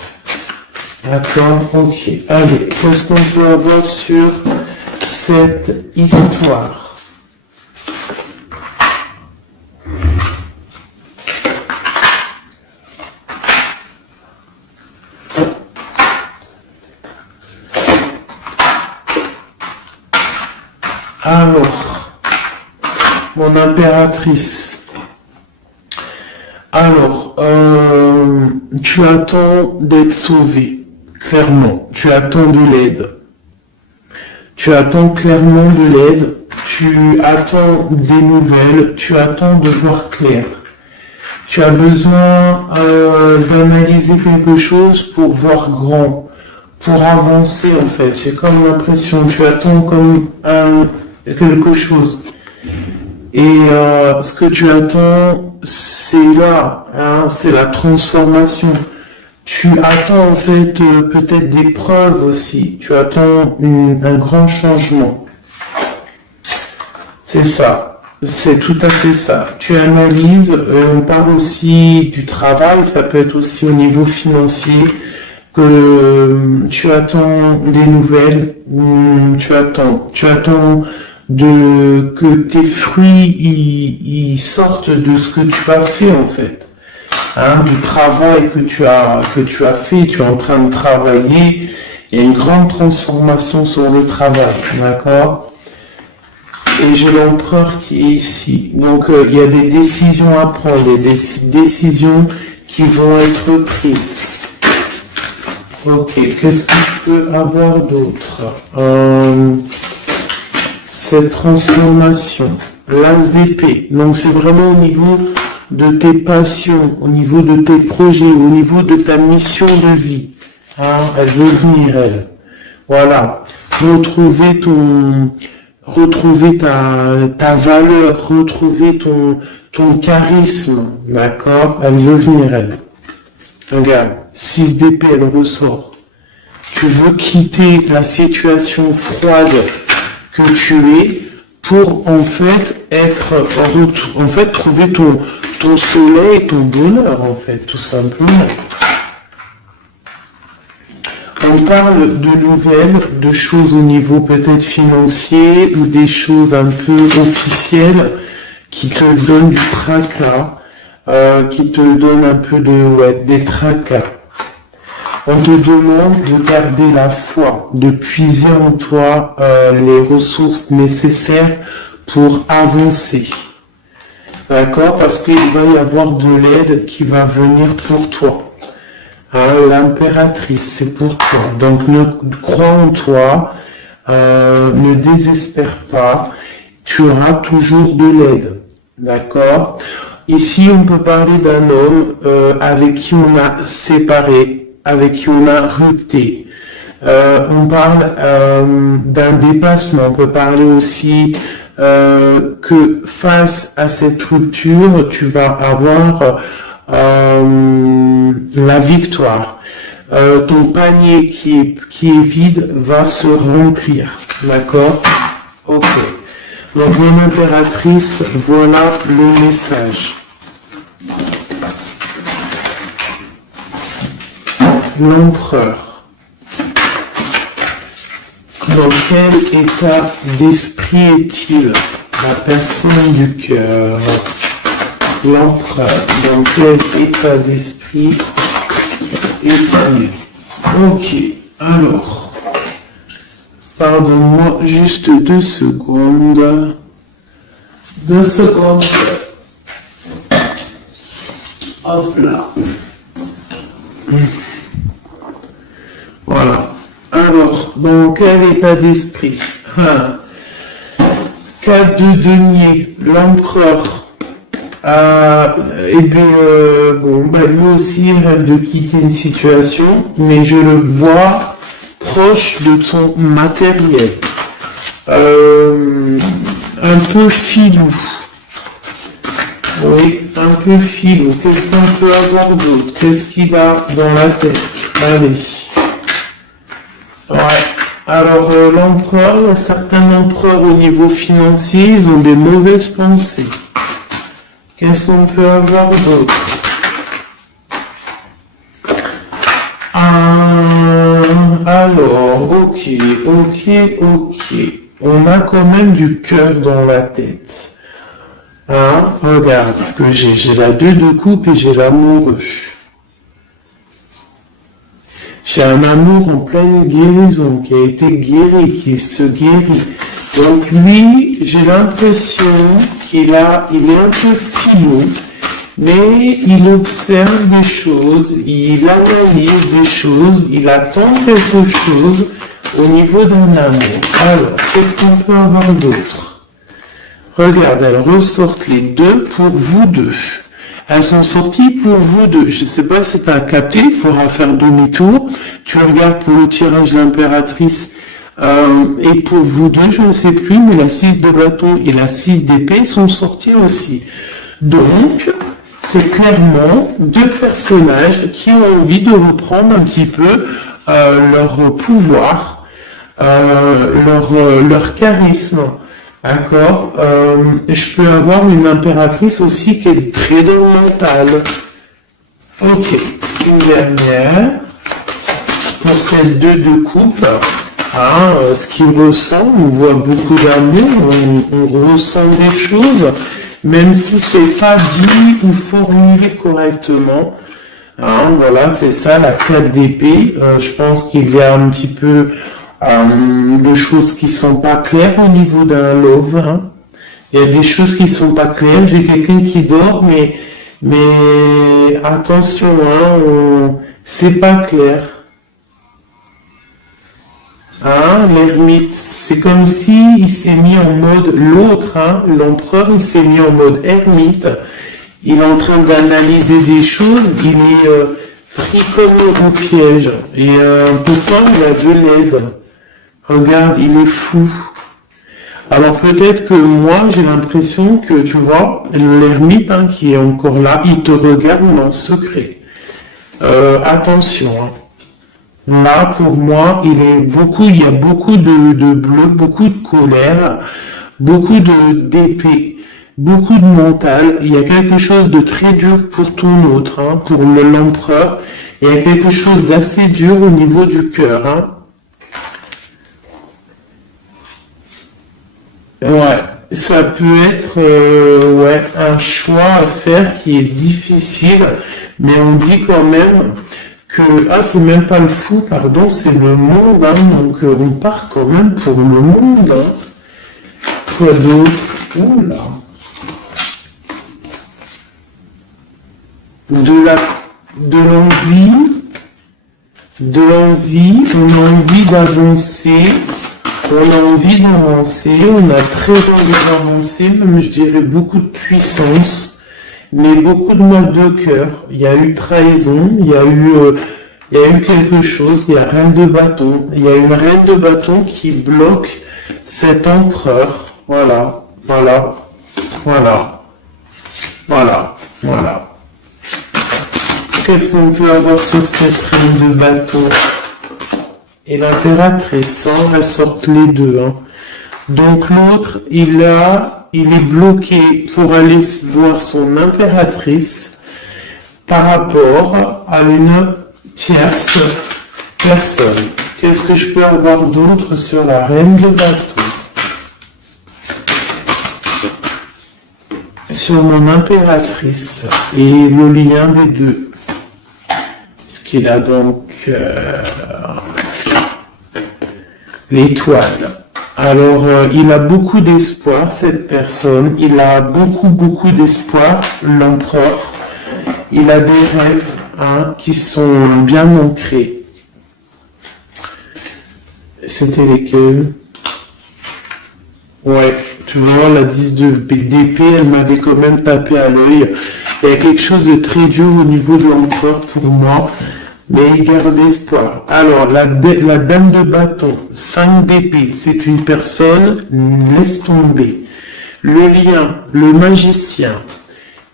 D'accord, ok. Allez, qu'est-ce qu'on peut avoir sur cette histoire? Alors, mon impératrice. Alors, tu attends d'être sauvé, clairement. Tu attends de l'aide. Tu attends clairement de l'aide. Tu attends des nouvelles. Tu attends de voir clair. Tu as besoin d'analyser quelque chose pour voir grand, pour avancer en fait. J'ai comme l'impression, tu attends comme quelque chose. Et ce que tu attends, c'est là, hein, c'est la transformation. Tu attends en fait peut-être des preuves aussi. Tu attends un grand changement. C'est ça. C'est tout à fait ça. Tu analyses, on parle aussi du travail, ça peut être aussi au niveau financier, que tu attends des nouvelles, tu attends que tes fruits ils sortent de ce que tu as fait en fait, hein, du travail que tu as fait, tu es en train de travailler, il y a une grande transformation sur le travail, d'accord? Et j'ai l'empereur qui est ici, donc il y a des décisions à prendre, des décisions qui vont être prises. Ok, qu'est-ce que je peux avoir d'autre? Cette transformation, l'as d'épée. Donc c'est vraiment au niveau de tes passions, au niveau de tes projets, au niveau de ta mission de vie. Hein, elle veut venir, elle. Voilà. Retrouver ta valeur, retrouver ton charisme. D'accord? Elle veut venir, elle. Regarde, 6 d'épée, elle ressort. Tu veux quitter la situation froide que tu es pour en fait trouver ton soleil, ton bonheur en fait, tout simplement. On On parle de nouvelles, de choses au niveau peut-être financier ou des choses un peu officielles qui te donnent du tracas, qui te donnent un peu des tracas. On te demande de garder la foi, de puiser en toi les ressources nécessaires pour avancer. D'accord? Parce qu'il va y avoir de l'aide qui va venir pour toi. Hein, l'impératrice, c'est pour toi. Donc, crois en toi, ne désespère pas, tu auras toujours de l'aide. D'accord? Ici, on peut parler d'un homme avec qui on a séparé, avec qui on a rupté. On parle d'un dépassement. On peut parler aussi que face à cette rupture, tu vas avoir la victoire. Ton panier qui est vide va se remplir. D'accord? Ok. Donc, mon impératrice, voilà le message. L'empereur. Dans quel état d'esprit est-il? La personne du cœur. L'empereur. Dans quel état d'esprit est-il? Ok. Alors. Pardonne-moi juste 2 secondes. 2 secondes. Hop là. Voilà. Alors, dans quel état d'esprit? 4 de denier, l'empereur. Lui aussi rêve de quitter une situation, mais je le vois proche de son matériel. Un peu filou. Oui, un peu filou. Qu'est-ce qu'on peut avoir d'autre? Qu'est-ce qu'il a dans la tête? Allez. Ouais. Alors, l'empereur, certains empereurs au niveau financier, ils ont des mauvaises pensées. Qu'est-ce qu'on peut avoir d'autre? Alors, ok. On a quand même du cœur dans la tête. Hein? Regarde ce que j'ai. J'ai la 2 de coupe et j'ai l'amoureux. J'ai un amour en pleine guérison, qui a été guéri, qui se guérit. Donc lui, j'ai l'impression il est un peu filou, mais il observe des choses, il analyse des choses, il attend quelque chose au niveau d'un amour. Alors, qu'est-ce qu'on peut avoir d'autre? Regarde, elles ressortent les 2 pour vous 2. Elles sont sorties pour vous 2. Je ne sais pas si tu as capté, il faudra faire demi-tour. Tu regardes pour le tirage de l'impératrice. Et pour vous 2, je ne sais plus, mais la 6 de bâton et la 6 d'épée sont sorties aussi. Donc, c'est clairement 2 personnages qui ont envie de reprendre un petit peu leur pouvoir, leur charisme. D'accord. Je peux avoir une impératrice aussi qui est très dans le mental. Ok. Une dernière. Pour celle 2 de coupe. Ce qu'il ressent, on voit beaucoup d'amour, on ressent des choses, même si c'est pas dit ou formulé correctement. Voilà, c'est ça, la 4 d'épée. Je pense qu'il y a un petit peu de choses qui sont pas claires au niveau d'un love. Il y a des choses qui sont pas claires. J'ai quelqu'un qui dort, mais attention, c'est pas clair. L'ermite, c'est comme si il s'est mis en mode l'autre, l'empereur, il s'est mis en mode ermite. Il est en train d'analyser des choses, il est pris comme au piège. Et pourtant, il a de l'aide. Regarde, il est fou. Alors peut-être que moi, j'ai l'impression que, tu vois, l'ermite qui est encore là, il te regarde en secret. Attention. Là, pour moi, il y a beaucoup de bleu, beaucoup de colère, beaucoup d'épée, beaucoup de mental. Il y a quelque chose de très dur pour ton autre, pour l'empereur, Il y a quelque chose d'assez dur au niveau du cœur. Hein. Ouais, ça peut être ouais, un choix à faire qui est difficile, mais on dit quand même que, ah, c'est même pas le fou, pardon, c'est le monde, hein, donc on part quand même pour le monde. Hein. Quoi d'autre? Oula. De l'envie, on a envie d'avancer. On a envie d'avancer, on a très envie d'avancer, même je dirais beaucoup de puissance, mais beaucoup de mal de cœur. Il y a eu trahison, il y a eu quelque chose, il y a reine de bâton. Il y a une reine de bâton qui bloque cet empereur. Voilà, voilà, voilà, voilà, voilà. Qu'est-ce qu'on peut avoir sur cette reine de bâton? Et l'impératrice, hein, elles sortent les deux. Hein. Donc l'autre, il est bloqué pour aller voir son impératrice par rapport à une tierce personne. Qu'est-ce que je peux avoir d'autre sur la reine de bâton? Sur mon impératrice et le lien des deux. Ce qu'il a donc... l'étoile. Alors, il a beaucoup d'espoir, cette personne. Il a beaucoup d'espoir, l'empereur. Il a des rêves hein, qui sont bien ancrés. C'était lesquels? Ouais, tu vois, la 10 d'épée, elle m'avait quand même tapé à l'œil. Il y a quelque chose de très dur au niveau de l'empereur pour moi. Mais il garde espoir. Alors, la dame de bâton, 5 d'épée, c'est une personne, laisse tomber. Le lien, le magicien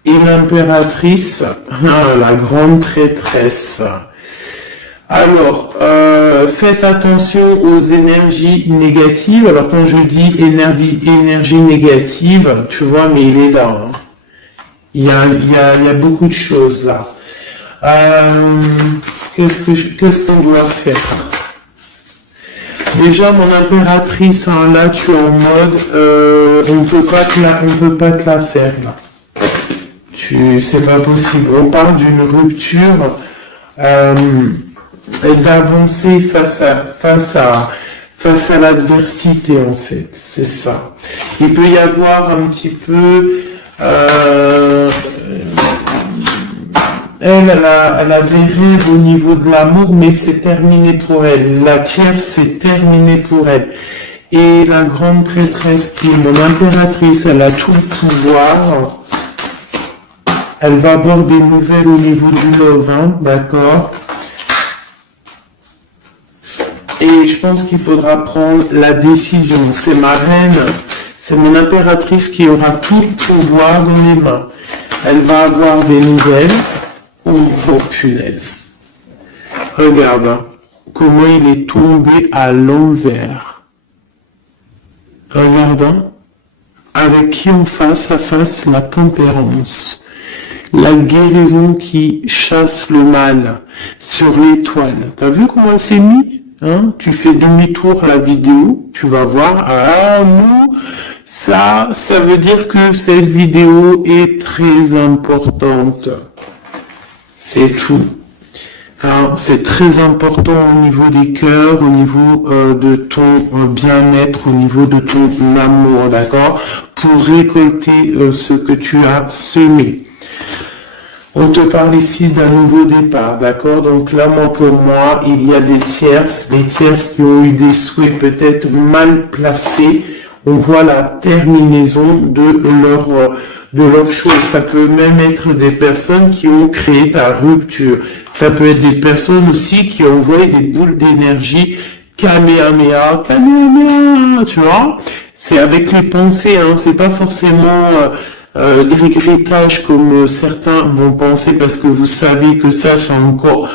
et l'impératrice, la grande prêtresse. Alors, faites attention aux énergies négatives. Alors, quand je dis énergie négative, tu vois, mais il est là. Hein. Il y a beaucoup de choses là. Qu'est-ce qu'on doit faire? Déjà, mon impératrice, hein, là, tu es en mode, on peut pas te la faire, là. C'est pas possible. On parle d'une rupture, et d'avancer face à l'adversité, en fait. C'est ça. Il peut y avoir un petit peu, elle a des rêves au niveau de l'amour, mais c'est terminé pour elle. La tierce, c'est terminé pour elle. Et la grande prêtresse, qui est mon impératrice, elle a tout le pouvoir. Elle va avoir des nouvelles au niveau du love, hein, d'accord? Et je pense qu'il faudra prendre la décision. C'est ma reine, c'est mon impératrice qui aura tout le pouvoir dans les mains. Elle va avoir des nouvelles. Oh, punaise. Regarde hein, comment il est tombé à l'envers. Regarde hein, avec qui on face à face la tempérance. La guérison qui chasse le mal sur l'étoile. T'as vu comment elle s'est mise hein? Tu fais demi-tour la vidéo, tu vas voir. Ah non, ça veut dire que cette vidéo est très importante. C'est tout. Hein, c'est très important au niveau des cœurs, au niveau de ton bien-être, au niveau de ton amour, d'accord? Pour récolter ce que tu as semé. On te parle ici d'un nouveau départ, d'accord? Donc là, pour moi, il y a des tierces qui ont eu des souhaits peut-être mal placés. On voit la terminaison de leur chose. Ça peut même être des personnes qui ont créé ta rupture. Ça peut être des personnes aussi qui ont envoyé des boules d'énergie, Kamehameha, tu vois. C'est avec les pensées, hein. C'est pas forcément grigritage comme certains vont penser parce que vous savez que ça, c'est encore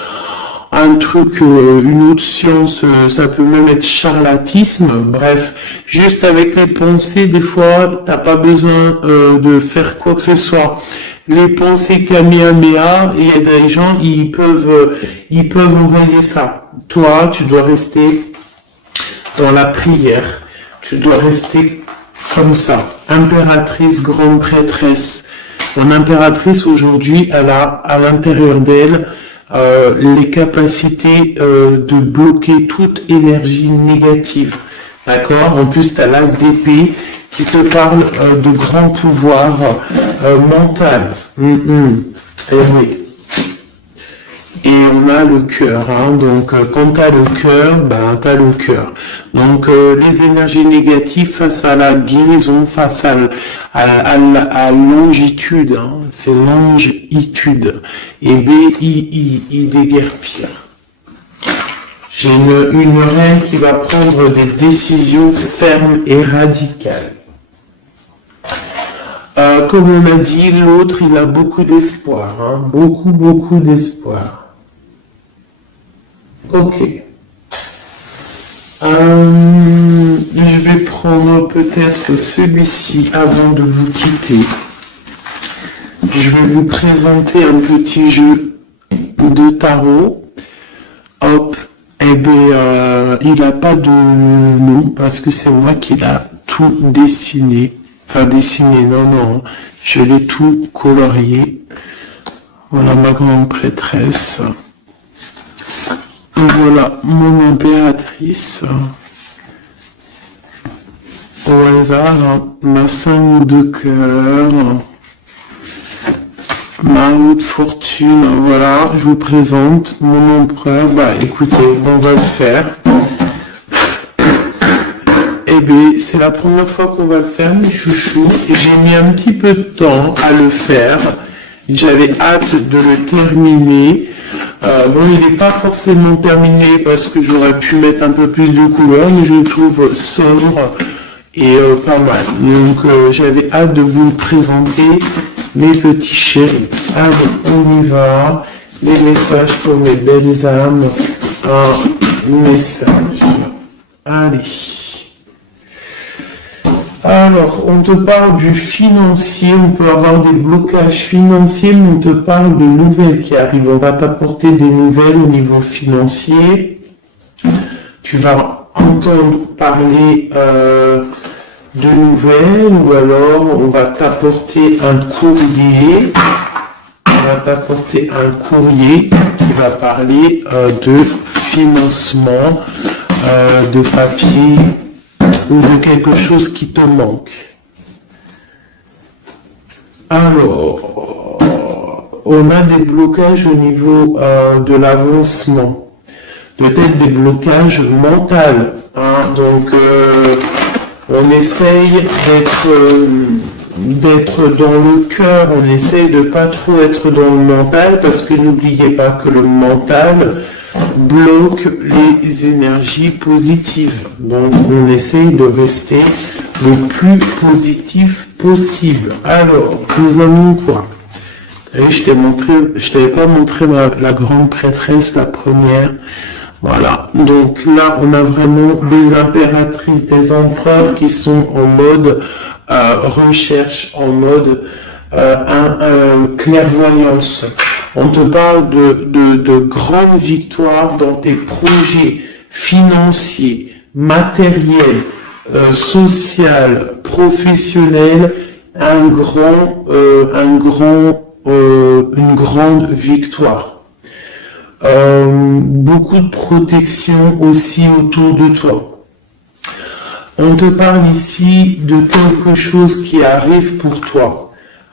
un truc, une autre science, ça peut même être charlatisme, bref, juste avec les pensées, des fois, t'as pas besoin de faire quoi que ce soit. les pensées Kamehameha, il y a des gens, ils peuvent envoyer ça. Toi, tu dois rester dans la prière. Tu dois rester comme ça. Impératrice, grande prêtresse. Mon impératrice, aujourd'hui, elle a à l'intérieur d'elle les capacités de bloquer toute énergie négative. D'accord? En plus, tu as l'as d'épée qui te parle de grand pouvoir mental. Et oui. Et on a le cœur, hein. Donc quand tu as le cœur, ben tu as le cœur. Donc les énergies négatives face à la guérison, face à longitude, hein. C'est longitude. Et B, I déguerpir. J'ai une reine qui va prendre des décisions fermes et radicales. Comme on a dit, l'autre, il a beaucoup d'espoir, hein. Beaucoup d'espoir. Ok. Je vais prendre peut-être celui-ci avant de vous quitter. Je vais vous présenter un petit jeu de tarot. Hop. Eh bien, il n'a pas de nom parce que c'est moi qui l'ai tout dessiné. Enfin, dessiné, non. Je l'ai tout colorié. Voilà ma grande prêtresse. Voilà mon impératrice. Au hasard, ma 5 de cœur. Ma haute fortune, voilà, je vous présente mon empereur. Bah écoutez, on va le faire. Eh bien, c'est la première fois qu'on va le faire, mes chouchous. J'ai mis un petit peu de temps à le faire. J'avais hâte de le terminer. Bon, il n'est pas forcément terminé parce que j'aurais pu mettre un peu plus de couleurs, mais je le trouve sobre et pas mal. Donc, j'avais hâte de vous le présenter, mes petits chéris. Allez, on y va. Les messages pour mes belles âmes. Un message. Allez. Alors, on te parle du financier, on peut avoir des blocages financiers, mais on te parle de nouvelles qui arrivent. On va t'apporter des nouvelles au niveau financier. Tu vas entendre parler de nouvelles, ou alors on va t'apporter un courrier. On va t'apporter un courrier qui va parler de financement, de papier, ou de quelque chose qui te manque. Alors, on a des blocages au niveau de l'avancement, peut-être des blocages mentaux, hein. Donc, on essaye d'être dans le cœur, on essaye de pas trop être dans le mental, parce que n'oubliez pas que le mental bloque les énergies positives. Donc on essaye de rester le plus positif possible. Alors, nous avons quoi? Je t'avais pas montré la grande prêtresse, la première. Voilà. Donc là, on a vraiment des impératrices, des empereurs qui sont en mode recherche, en mode clairvoyance. On te parle de grandes victoires dans tes projets financiers, matériels, social, professionnel, une grande victoire. Beaucoup de protection aussi autour de toi. On te parle ici de quelque chose qui arrive pour toi.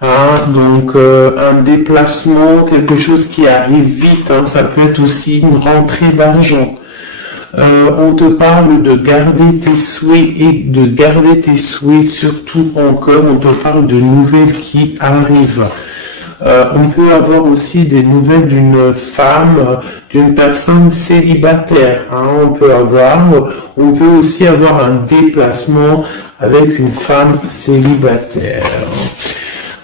Hein, donc un déplacement, quelque chose qui arrive vite, hein, ça peut être aussi une rentrée d'argent. On te parle de garder tes souhaits et de garder tes souhaits surtout encore, on te parle de nouvelles qui arrivent. On peut avoir aussi des nouvelles d'une femme, d'une personne célibataire. Hein, on peut aussi avoir un déplacement avec une femme célibataire.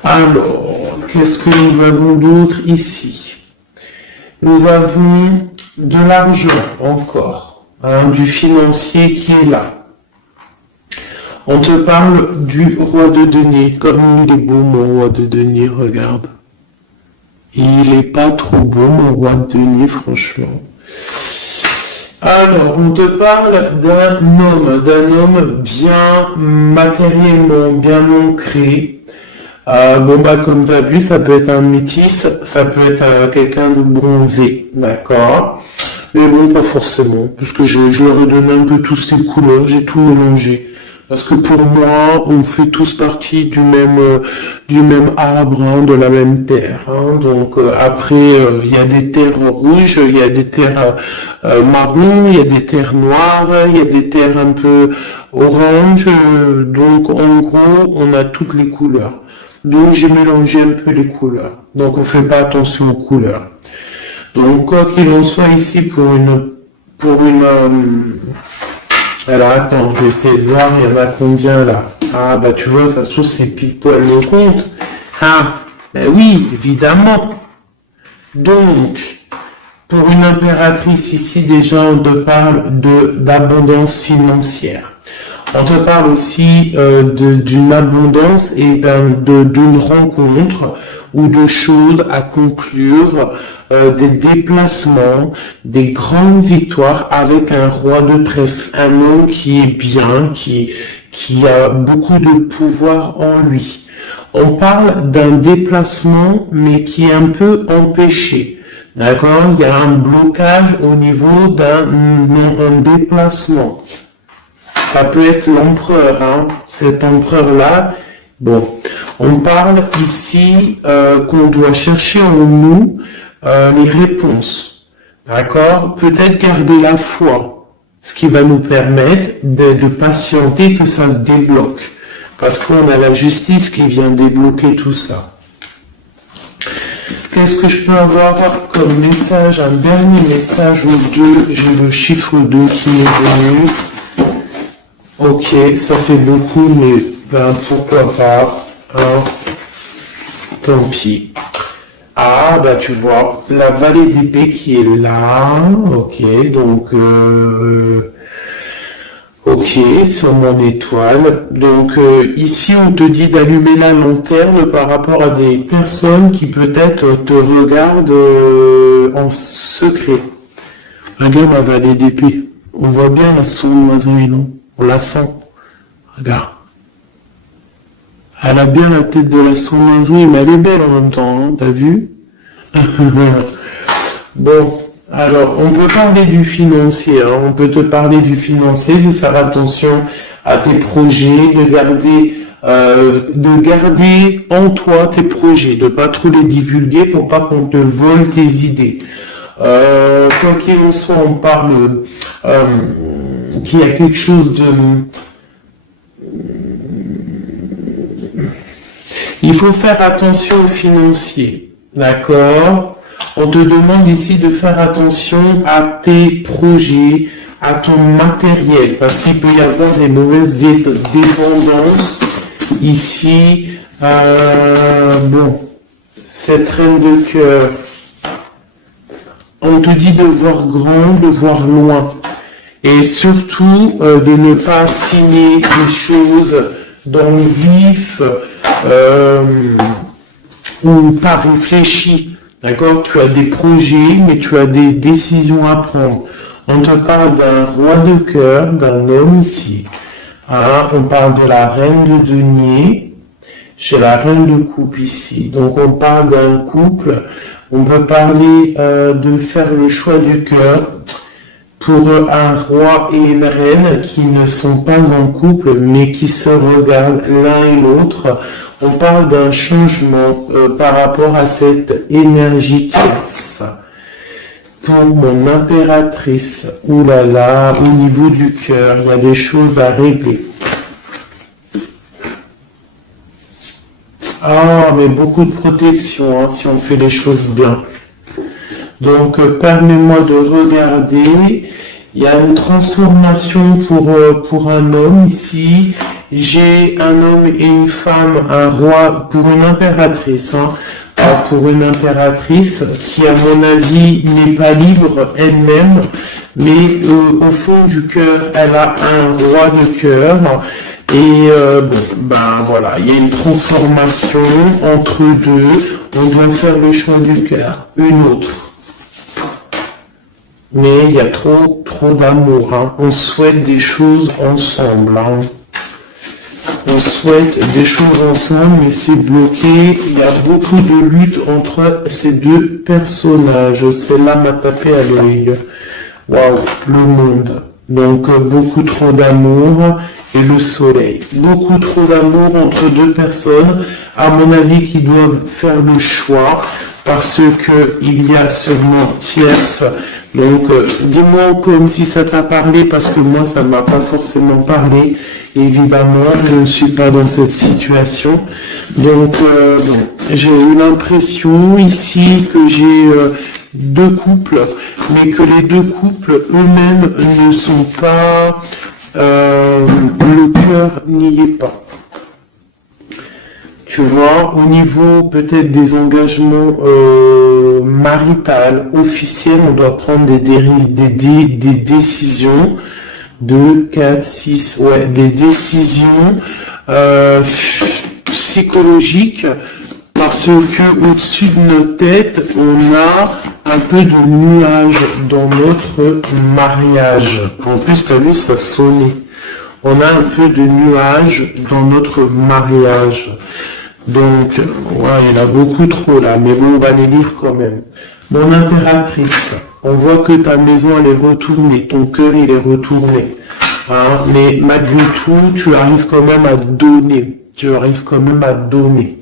Alors, qu'est-ce que nous avons d'autre ici? Nous avons de l'argent encore, hein, du financier qui est là. On te parle du roi de denier, comme il est beau mon roi de denier, regarde. Il est pas trop beau, mon roi de denier, franchement. Alors, on te parle d'un homme bien matériellement, bien ancré. Bon, bah, comme tu as vu, ça peut être un métis, ça peut être quelqu'un de bronzé, d'accord? Mais bon, pas forcément, parce que je leur ai donné un peu tous ces couleurs, j'ai tout mélangé. Parce que pour moi, on fait tous partie du même arbre, hein, de la même terre. Hein. Donc après, il y a des terres rouges, il y a des terres marron, il y a des terres noires, il y a des terres un peu orange. Donc en gros, on a toutes les couleurs. Donc j'ai mélangé un peu les couleurs. Donc on fait pas attention aux couleurs. Donc quoi qu'il en soit ici alors attends, je vais essayer de voir, il y en a combien là? Ah bah tu vois, ça se trouve c'est pile poil le compte. Ah, ben oui, évidemment. Donc, pour une impératrice ici, déjà on te parle d'abondance financière. On te parle aussi d'une abondance et d'une rencontre ou de choses à conclure, des déplacements, des grandes victoires avec un roi de trèfle, un homme qui est bien, qui a beaucoup de pouvoir en lui. On parle d'un déplacement, mais qui est un peu empêché. D'accord? Il y a un blocage au niveau d'un déplacement. Ça peut être l'empereur, hein. Cet empereur-là. Bon, on parle ici qu'on doit chercher en nous les réponses. D'accord? Peut-être garder la foi, ce qui va nous permettre de patienter que ça se débloque. Parce qu'on a la justice qui vient débloquer tout ça. Qu'est-ce que je peux avoir comme message? Un dernier message au 2. J'ai le chiffre 2 qui m'est venu. Ok, ça fait beaucoup, mais ben, pourquoi pas, hein, tant pis. Ah, bah tu vois, la vallée d'épée qui est là, ok, donc, ok, sur mon étoile. Donc ici, on te dit d'allumer la lanterne par rapport à des personnes qui peut-être te regardent en secret. Regarde ma vallée d'épée, on voit bien la sournoiserie, non? On la sent. Regarde. Elle a bien la tête de la sournoiserie, mais elle est belle en même temps, hein, t'as vu? Bon, alors, on peut parler du financier, hein, on peut te parler du financier, de faire attention à tes projets, de garder en toi tes projets, de pas trop les divulguer pour pas qu'on te vole tes idées. Quoi qu'il en soit, on parle qu'il y a quelque chose de... Il faut faire attention aux financiers, d'accord? On te demande ici de faire attention à tes projets, à ton matériel, parce qu'il peut y avoir des mauvaises dépendances ici. Bon, cette reine de cœur, on te dit de voir grand, de voir loin. Et surtout, de ne pas signer des choses dans le vif ou pas réfléchi. D'accord? Tu as des projets, mais tu as des décisions à prendre. On te parle d'un roi de cœur, d'un homme ici. Hein? On parle de la reine de denier. J'ai la reine de coupe ici. Donc on parle d'un couple. On peut parler de faire le choix du cœur pour un roi et une reine qui ne sont pas en couple, mais qui se regardent l'un et l'autre. On parle d'un changement par rapport à cette énergie tierce. Pour mon impératrice, oulala, au niveau du cœur, il y a des choses à régler. Ah, mais beaucoup de protection, hein, si on fait les choses bien. Donc, permets-moi de regarder. Il y a une transformation pour un homme ici. J'ai un homme et une femme, un roi pour une impératrice. Hein, pour une impératrice qui, à mon avis, n'est pas libre elle-même. Mais au fond du cœur, elle a un roi de cœur. Et bon, ben voilà, il y a une transformation entre deux. On doit faire le choix du cœur, une autre. Mais il y a trop d'amour. Hein. On souhaite des choses ensemble. Hein. On souhaite des choses ensemble, mais c'est bloqué. Il y a beaucoup de lutte entre ces deux personnages. Celle-là m'a tapé à l'œil. Waouh, le monde. Donc beaucoup trop d'amour et le soleil. Beaucoup trop d'amour entre deux personnes, à mon avis, qui doivent faire le choix parce que il y a sûrement tierce. Donc dis-moi comme si ça t'a parlé parce que moi ça m'a pas forcément parlé. Évidemment, je ne suis pas dans cette situation. Donc bon, j'ai eu l'impression ici que j'ai deux couples, mais que les deux couples eux-mêmes ne sont pas, le cœur n'y est pas. Tu vois, au niveau peut-être des engagements maritales, officiels, on doit prendre des décisions, 2, 4, 6, ouais, des décisions psychologiques, parce que au-dessus de nos têtes, on a un peu de nuages dans notre mariage. En plus, tu as vu, ça sonnait. On a un peu de nuages dans notre mariage. Donc, ouais, il y en a beaucoup trop là, mais bon, on va les lire quand même. Mon impératrice, on voit que ta maison, elle est retournée, ton cœur, il est retourné. Hein, mais malgré tout, tu arrives quand même à donner. Tu arrives quand même à donner.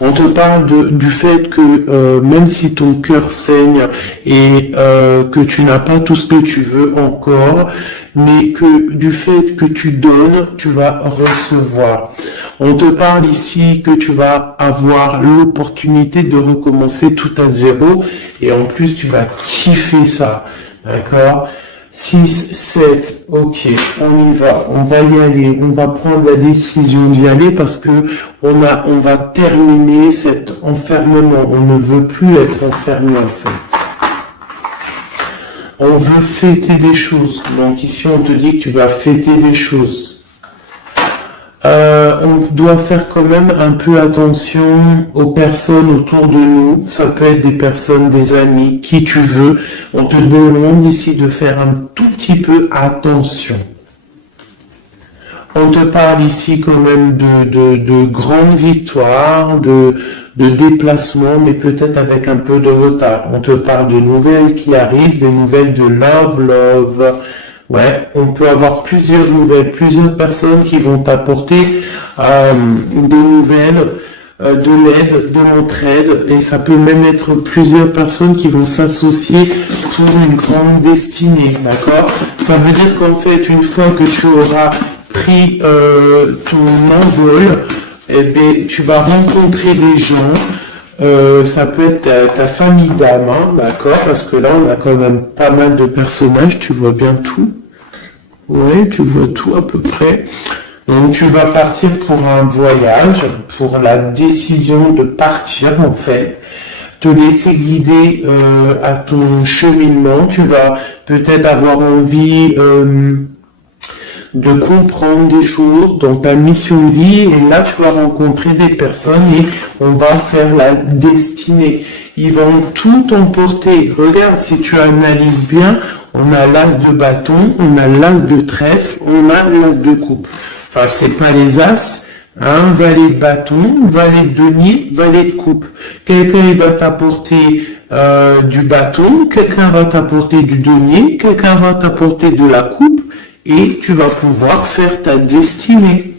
On te parle du fait que même si ton cœur saigne et que tu n'as pas tout ce que tu veux encore, mais que du fait que tu donnes, tu vas recevoir. On te parle ici que tu vas avoir l'opportunité de recommencer tout à zéro et en plus tu vas kiffer ça. D'accord ? 6, 7, ok, on y va y aller, on va prendre la décision d'y aller parce que on va terminer cet enfermement, on ne veut plus être enfermé en fait. On veut fêter des choses, donc ici on te dit que tu vas fêter des choses. On doit faire quand même un peu attention aux personnes autour de nous. Ça peut être des personnes, des amis, qui tu veux. On te demande ici de faire un tout petit peu attention. On te parle ici quand même de grandes victoires, de déplacements, mais peut-être avec un peu de retard. On te parle de nouvelles qui arrivent, des nouvelles de love. Ouais, on peut avoir plusieurs nouvelles, plusieurs personnes qui vont t'apporter des nouvelles, de l'aide, de l'entraide, et ça peut même être plusieurs personnes qui vont s'associer pour une grande destinée, d'accord? Ça veut dire qu'en fait, une fois que tu auras pris ton envol, eh bien, tu vas rencontrer des gens. Ça peut être ta famille d'âme, hein, d'accord? Parce que là, on a quand même pas mal de personnages, tu vois bien tout. Oui, tu vois tout à peu près. Donc, tu vas partir pour un voyage, pour la décision de partir, en fait. Te laisser guider à ton cheminement. Tu vas peut-être avoir envie de comprendre des choses dans ta mission de vie, et là tu vas rencontrer des personnes et on va faire la destinée. Ils vont tout emporter. Regarde, si tu analyses bien, on a l'as de bâton, on a l'as de trèfle, on a l'as de coupe. Enfin, c'est pas les as, hein, valet de bâton, valet de denier, valet de coupe. Quelqu'un va t'apporter du bâton, quelqu'un va t'apporter du denier, quelqu'un va t'apporter de la coupe, et tu vas pouvoir faire ta destinée.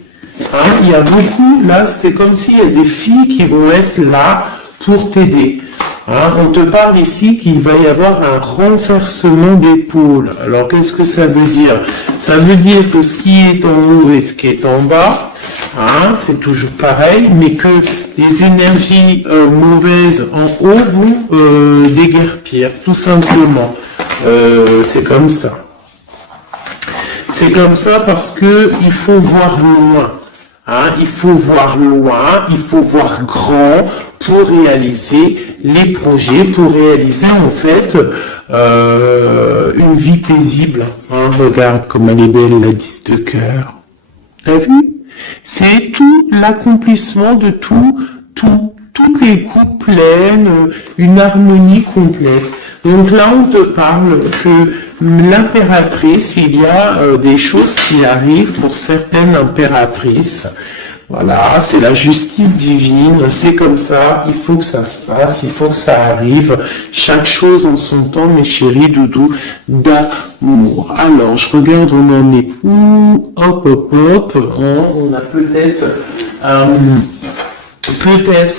Hein, il y a beaucoup, là, c'est comme s'il y a des filles qui vont être là pour t'aider. Hein, on te parle ici qu'il va y avoir un renversement d'épaule. Alors, qu'est-ce que ça veut dire? Ça veut dire que ce qui est en haut et ce qui est en bas, hein, c'est toujours pareil, mais que les énergies mauvaises en haut vont déguerpir, tout simplement. C'est comme ça. C'est comme ça parce que il faut voir loin. Hein, il faut voir loin, il faut voir grand pour réaliser les projets, pour réaliser en fait une vie paisible. Hein, regarde comme elle est belle, la 10 de cœur. T'as vu? C'est tout l'accomplissement de toutes les coupes pleines, une harmonie complète. Donc là, on te parle que l'impératrice, il y a des choses qui arrivent pour certaines impératrices. Voilà, c'est la justice divine, c'est comme ça, il faut que ça se passe, il faut que ça arrive. Chaque chose en son temps, mes chéris doudous, d'amour. Alors, je regarde, on en est où? Hop, hop, hop. On a peut-être,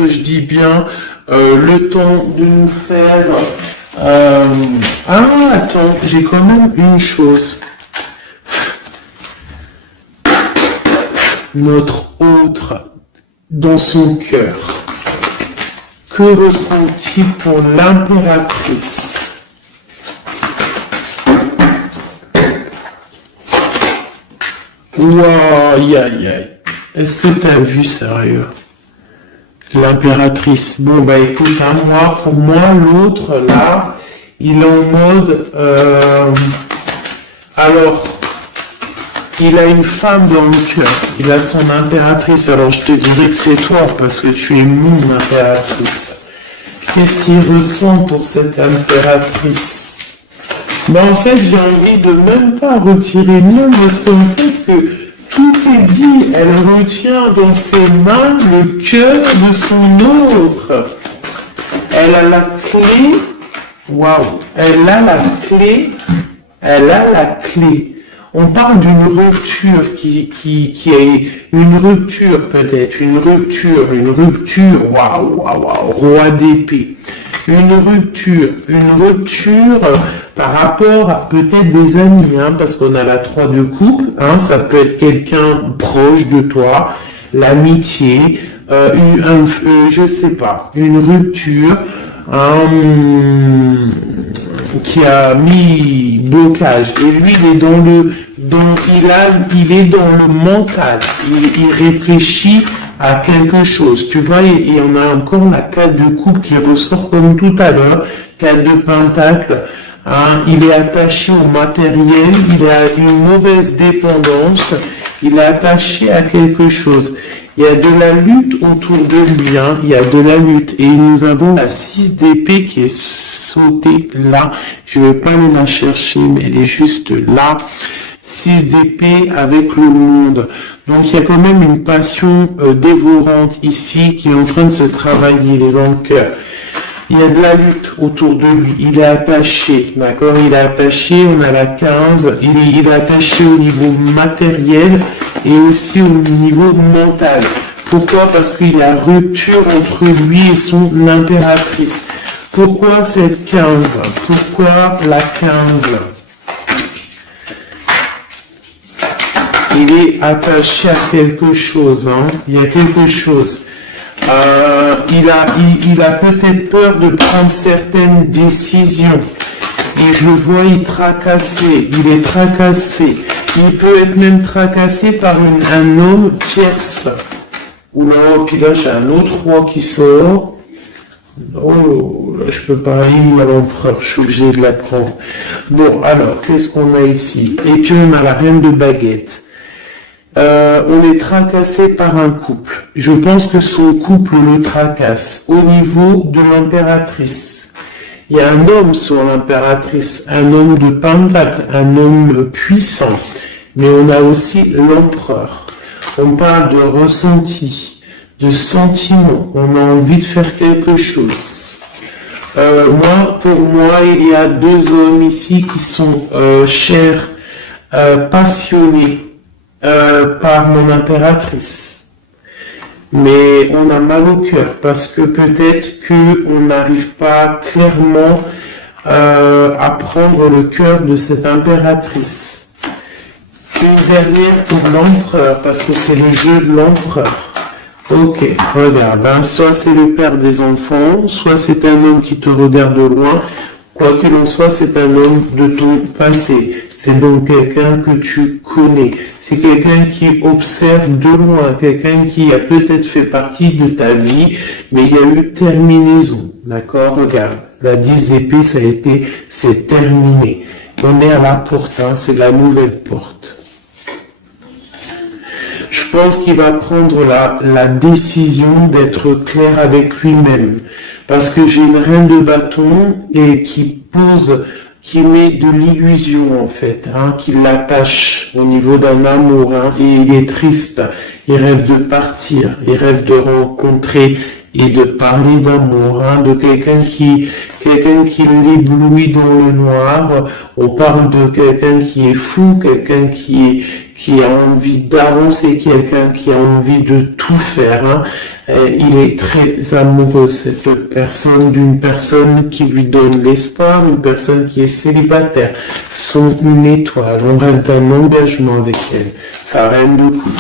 je dis bien, le temps de nous faire... attends, j'ai quand même une chose. Notre autre dans son cœur. Que ressent-il pour l'impératrice? Wow, aïe aïe aïe. Est-ce que tu as vu, sérieux? L'impératrice. Bon, bah écoute, hein, pour moi, l'autre, là, il est en mode... alors... Il a une femme dans le cœur, il a son impératrice, alors je te dirais que c'est toi, parce que tu es mon impératrice. Qu'est-ce qu'il ressent pour cette impératrice? Ben en fait, j'ai envie de même pas retirer le nom, parce qu'en fait, que tout est dit, elle retient dans ses mains le cœur de son autre. Elle a la clé, waouh, elle a la clé. On parle d'une rupture qui est une rupture peut-être, une rupture, waouh, roi d'épée. Une rupture par rapport à peut-être des amis, hein, parce qu'on a la 3 de coupe, hein, ça peut être quelqu'un proche de toi, l'amitié, je sais pas, une rupture, qui a mis blocage, et lui il est il est dans le mental, il réfléchit à quelque chose, tu vois, et on a encore la 4 de coupe qui ressort comme tout à l'heure, 4 de pentacle, hein, il est attaché au matériel, il a une mauvaise dépendance, il est attaché à quelque chose. Il y a de la lutte autour de lui, hein. Il y a de la lutte. Et nous avons la 6 d'épée qui est sautée là. Je ne vais pas aller la chercher, mais elle est juste là. 6 d'épée avec le monde. Donc il y a quand même une passion dévorante ici qui est en train de se travailler, il est dans le cœur. Il y a de la lutte autour de lui, il est attaché, d'accord? Il est attaché, on a la 15, il est attaché au niveau matériel et aussi au niveau mental. Pourquoi? Parce qu'il y a rupture entre lui et son impératrice. Pourquoi cette 15? Pourquoi la 15? Il est attaché à quelque chose, hein? Il y a quelque chose. Il a peut-être peur de prendre certaines décisions. Et je le vois, il est tracassé. Il peut être même tracassé par un homme tierce. Oula, puis là, j'ai un autre roi qui sort. Oh, là, je peux pas aller à l'empereur, je suis obligé de la prendre. Bon, alors, qu'est-ce qu'on a ici? Et puis, on a la reine de baguette. On est tracassé par un couple. Je pense que son couple le tracasse. Au niveau de l'impératrice, il y a un homme sur l'impératrice, un homme de pentacle, un homme puissant. Mais on a aussi l'empereur. On parle de ressenti, de sentiment. On a envie de faire quelque chose. Pour moi, il y a 2 hommes ici qui sont chers, passionnés. Par mon impératrice. Mais on a mal au cœur parce que peut-être qu'on n'arrive pas clairement à prendre le cœur de cette impératrice. Une dernière pour l'empereur parce que c'est le jeu de l'empereur. Ok, regarde, hein, soit c'est le père des enfants, soit c'est un homme qui te regarde de loin. Quoi qu'il en soit, c'est un homme de ton passé. C'est donc quelqu'un que tu connais. C'est quelqu'un qui observe de loin, quelqu'un qui a peut-être fait partie de ta vie, mais il y a eu terminaison. D'accord? Regarde, la 10 d'épée, c'est terminé. On est à la porte, hein, c'est la nouvelle porte. Je pense qu'il va prendre la décision d'être clair avec lui-même. Parce que j'ai une reine de bâton et qui met de l'illusion en fait, qui l'attache au niveau d'un amour, et il est triste, il rêve de partir, il rêve de rencontrer et de parler d'amour, de quelqu'un qui l'éblouit dans le noir. On parle de quelqu'un qui est fou, quelqu'un qui a envie d'avancer, quelqu'un qui a envie de tout faire. Il est très amoureux, cette personne, d'une personne qui lui donne l'espoir, une personne qui est célibataire, sont une étoile. On rêve d'un engagement avec elle, sa reine de coupe.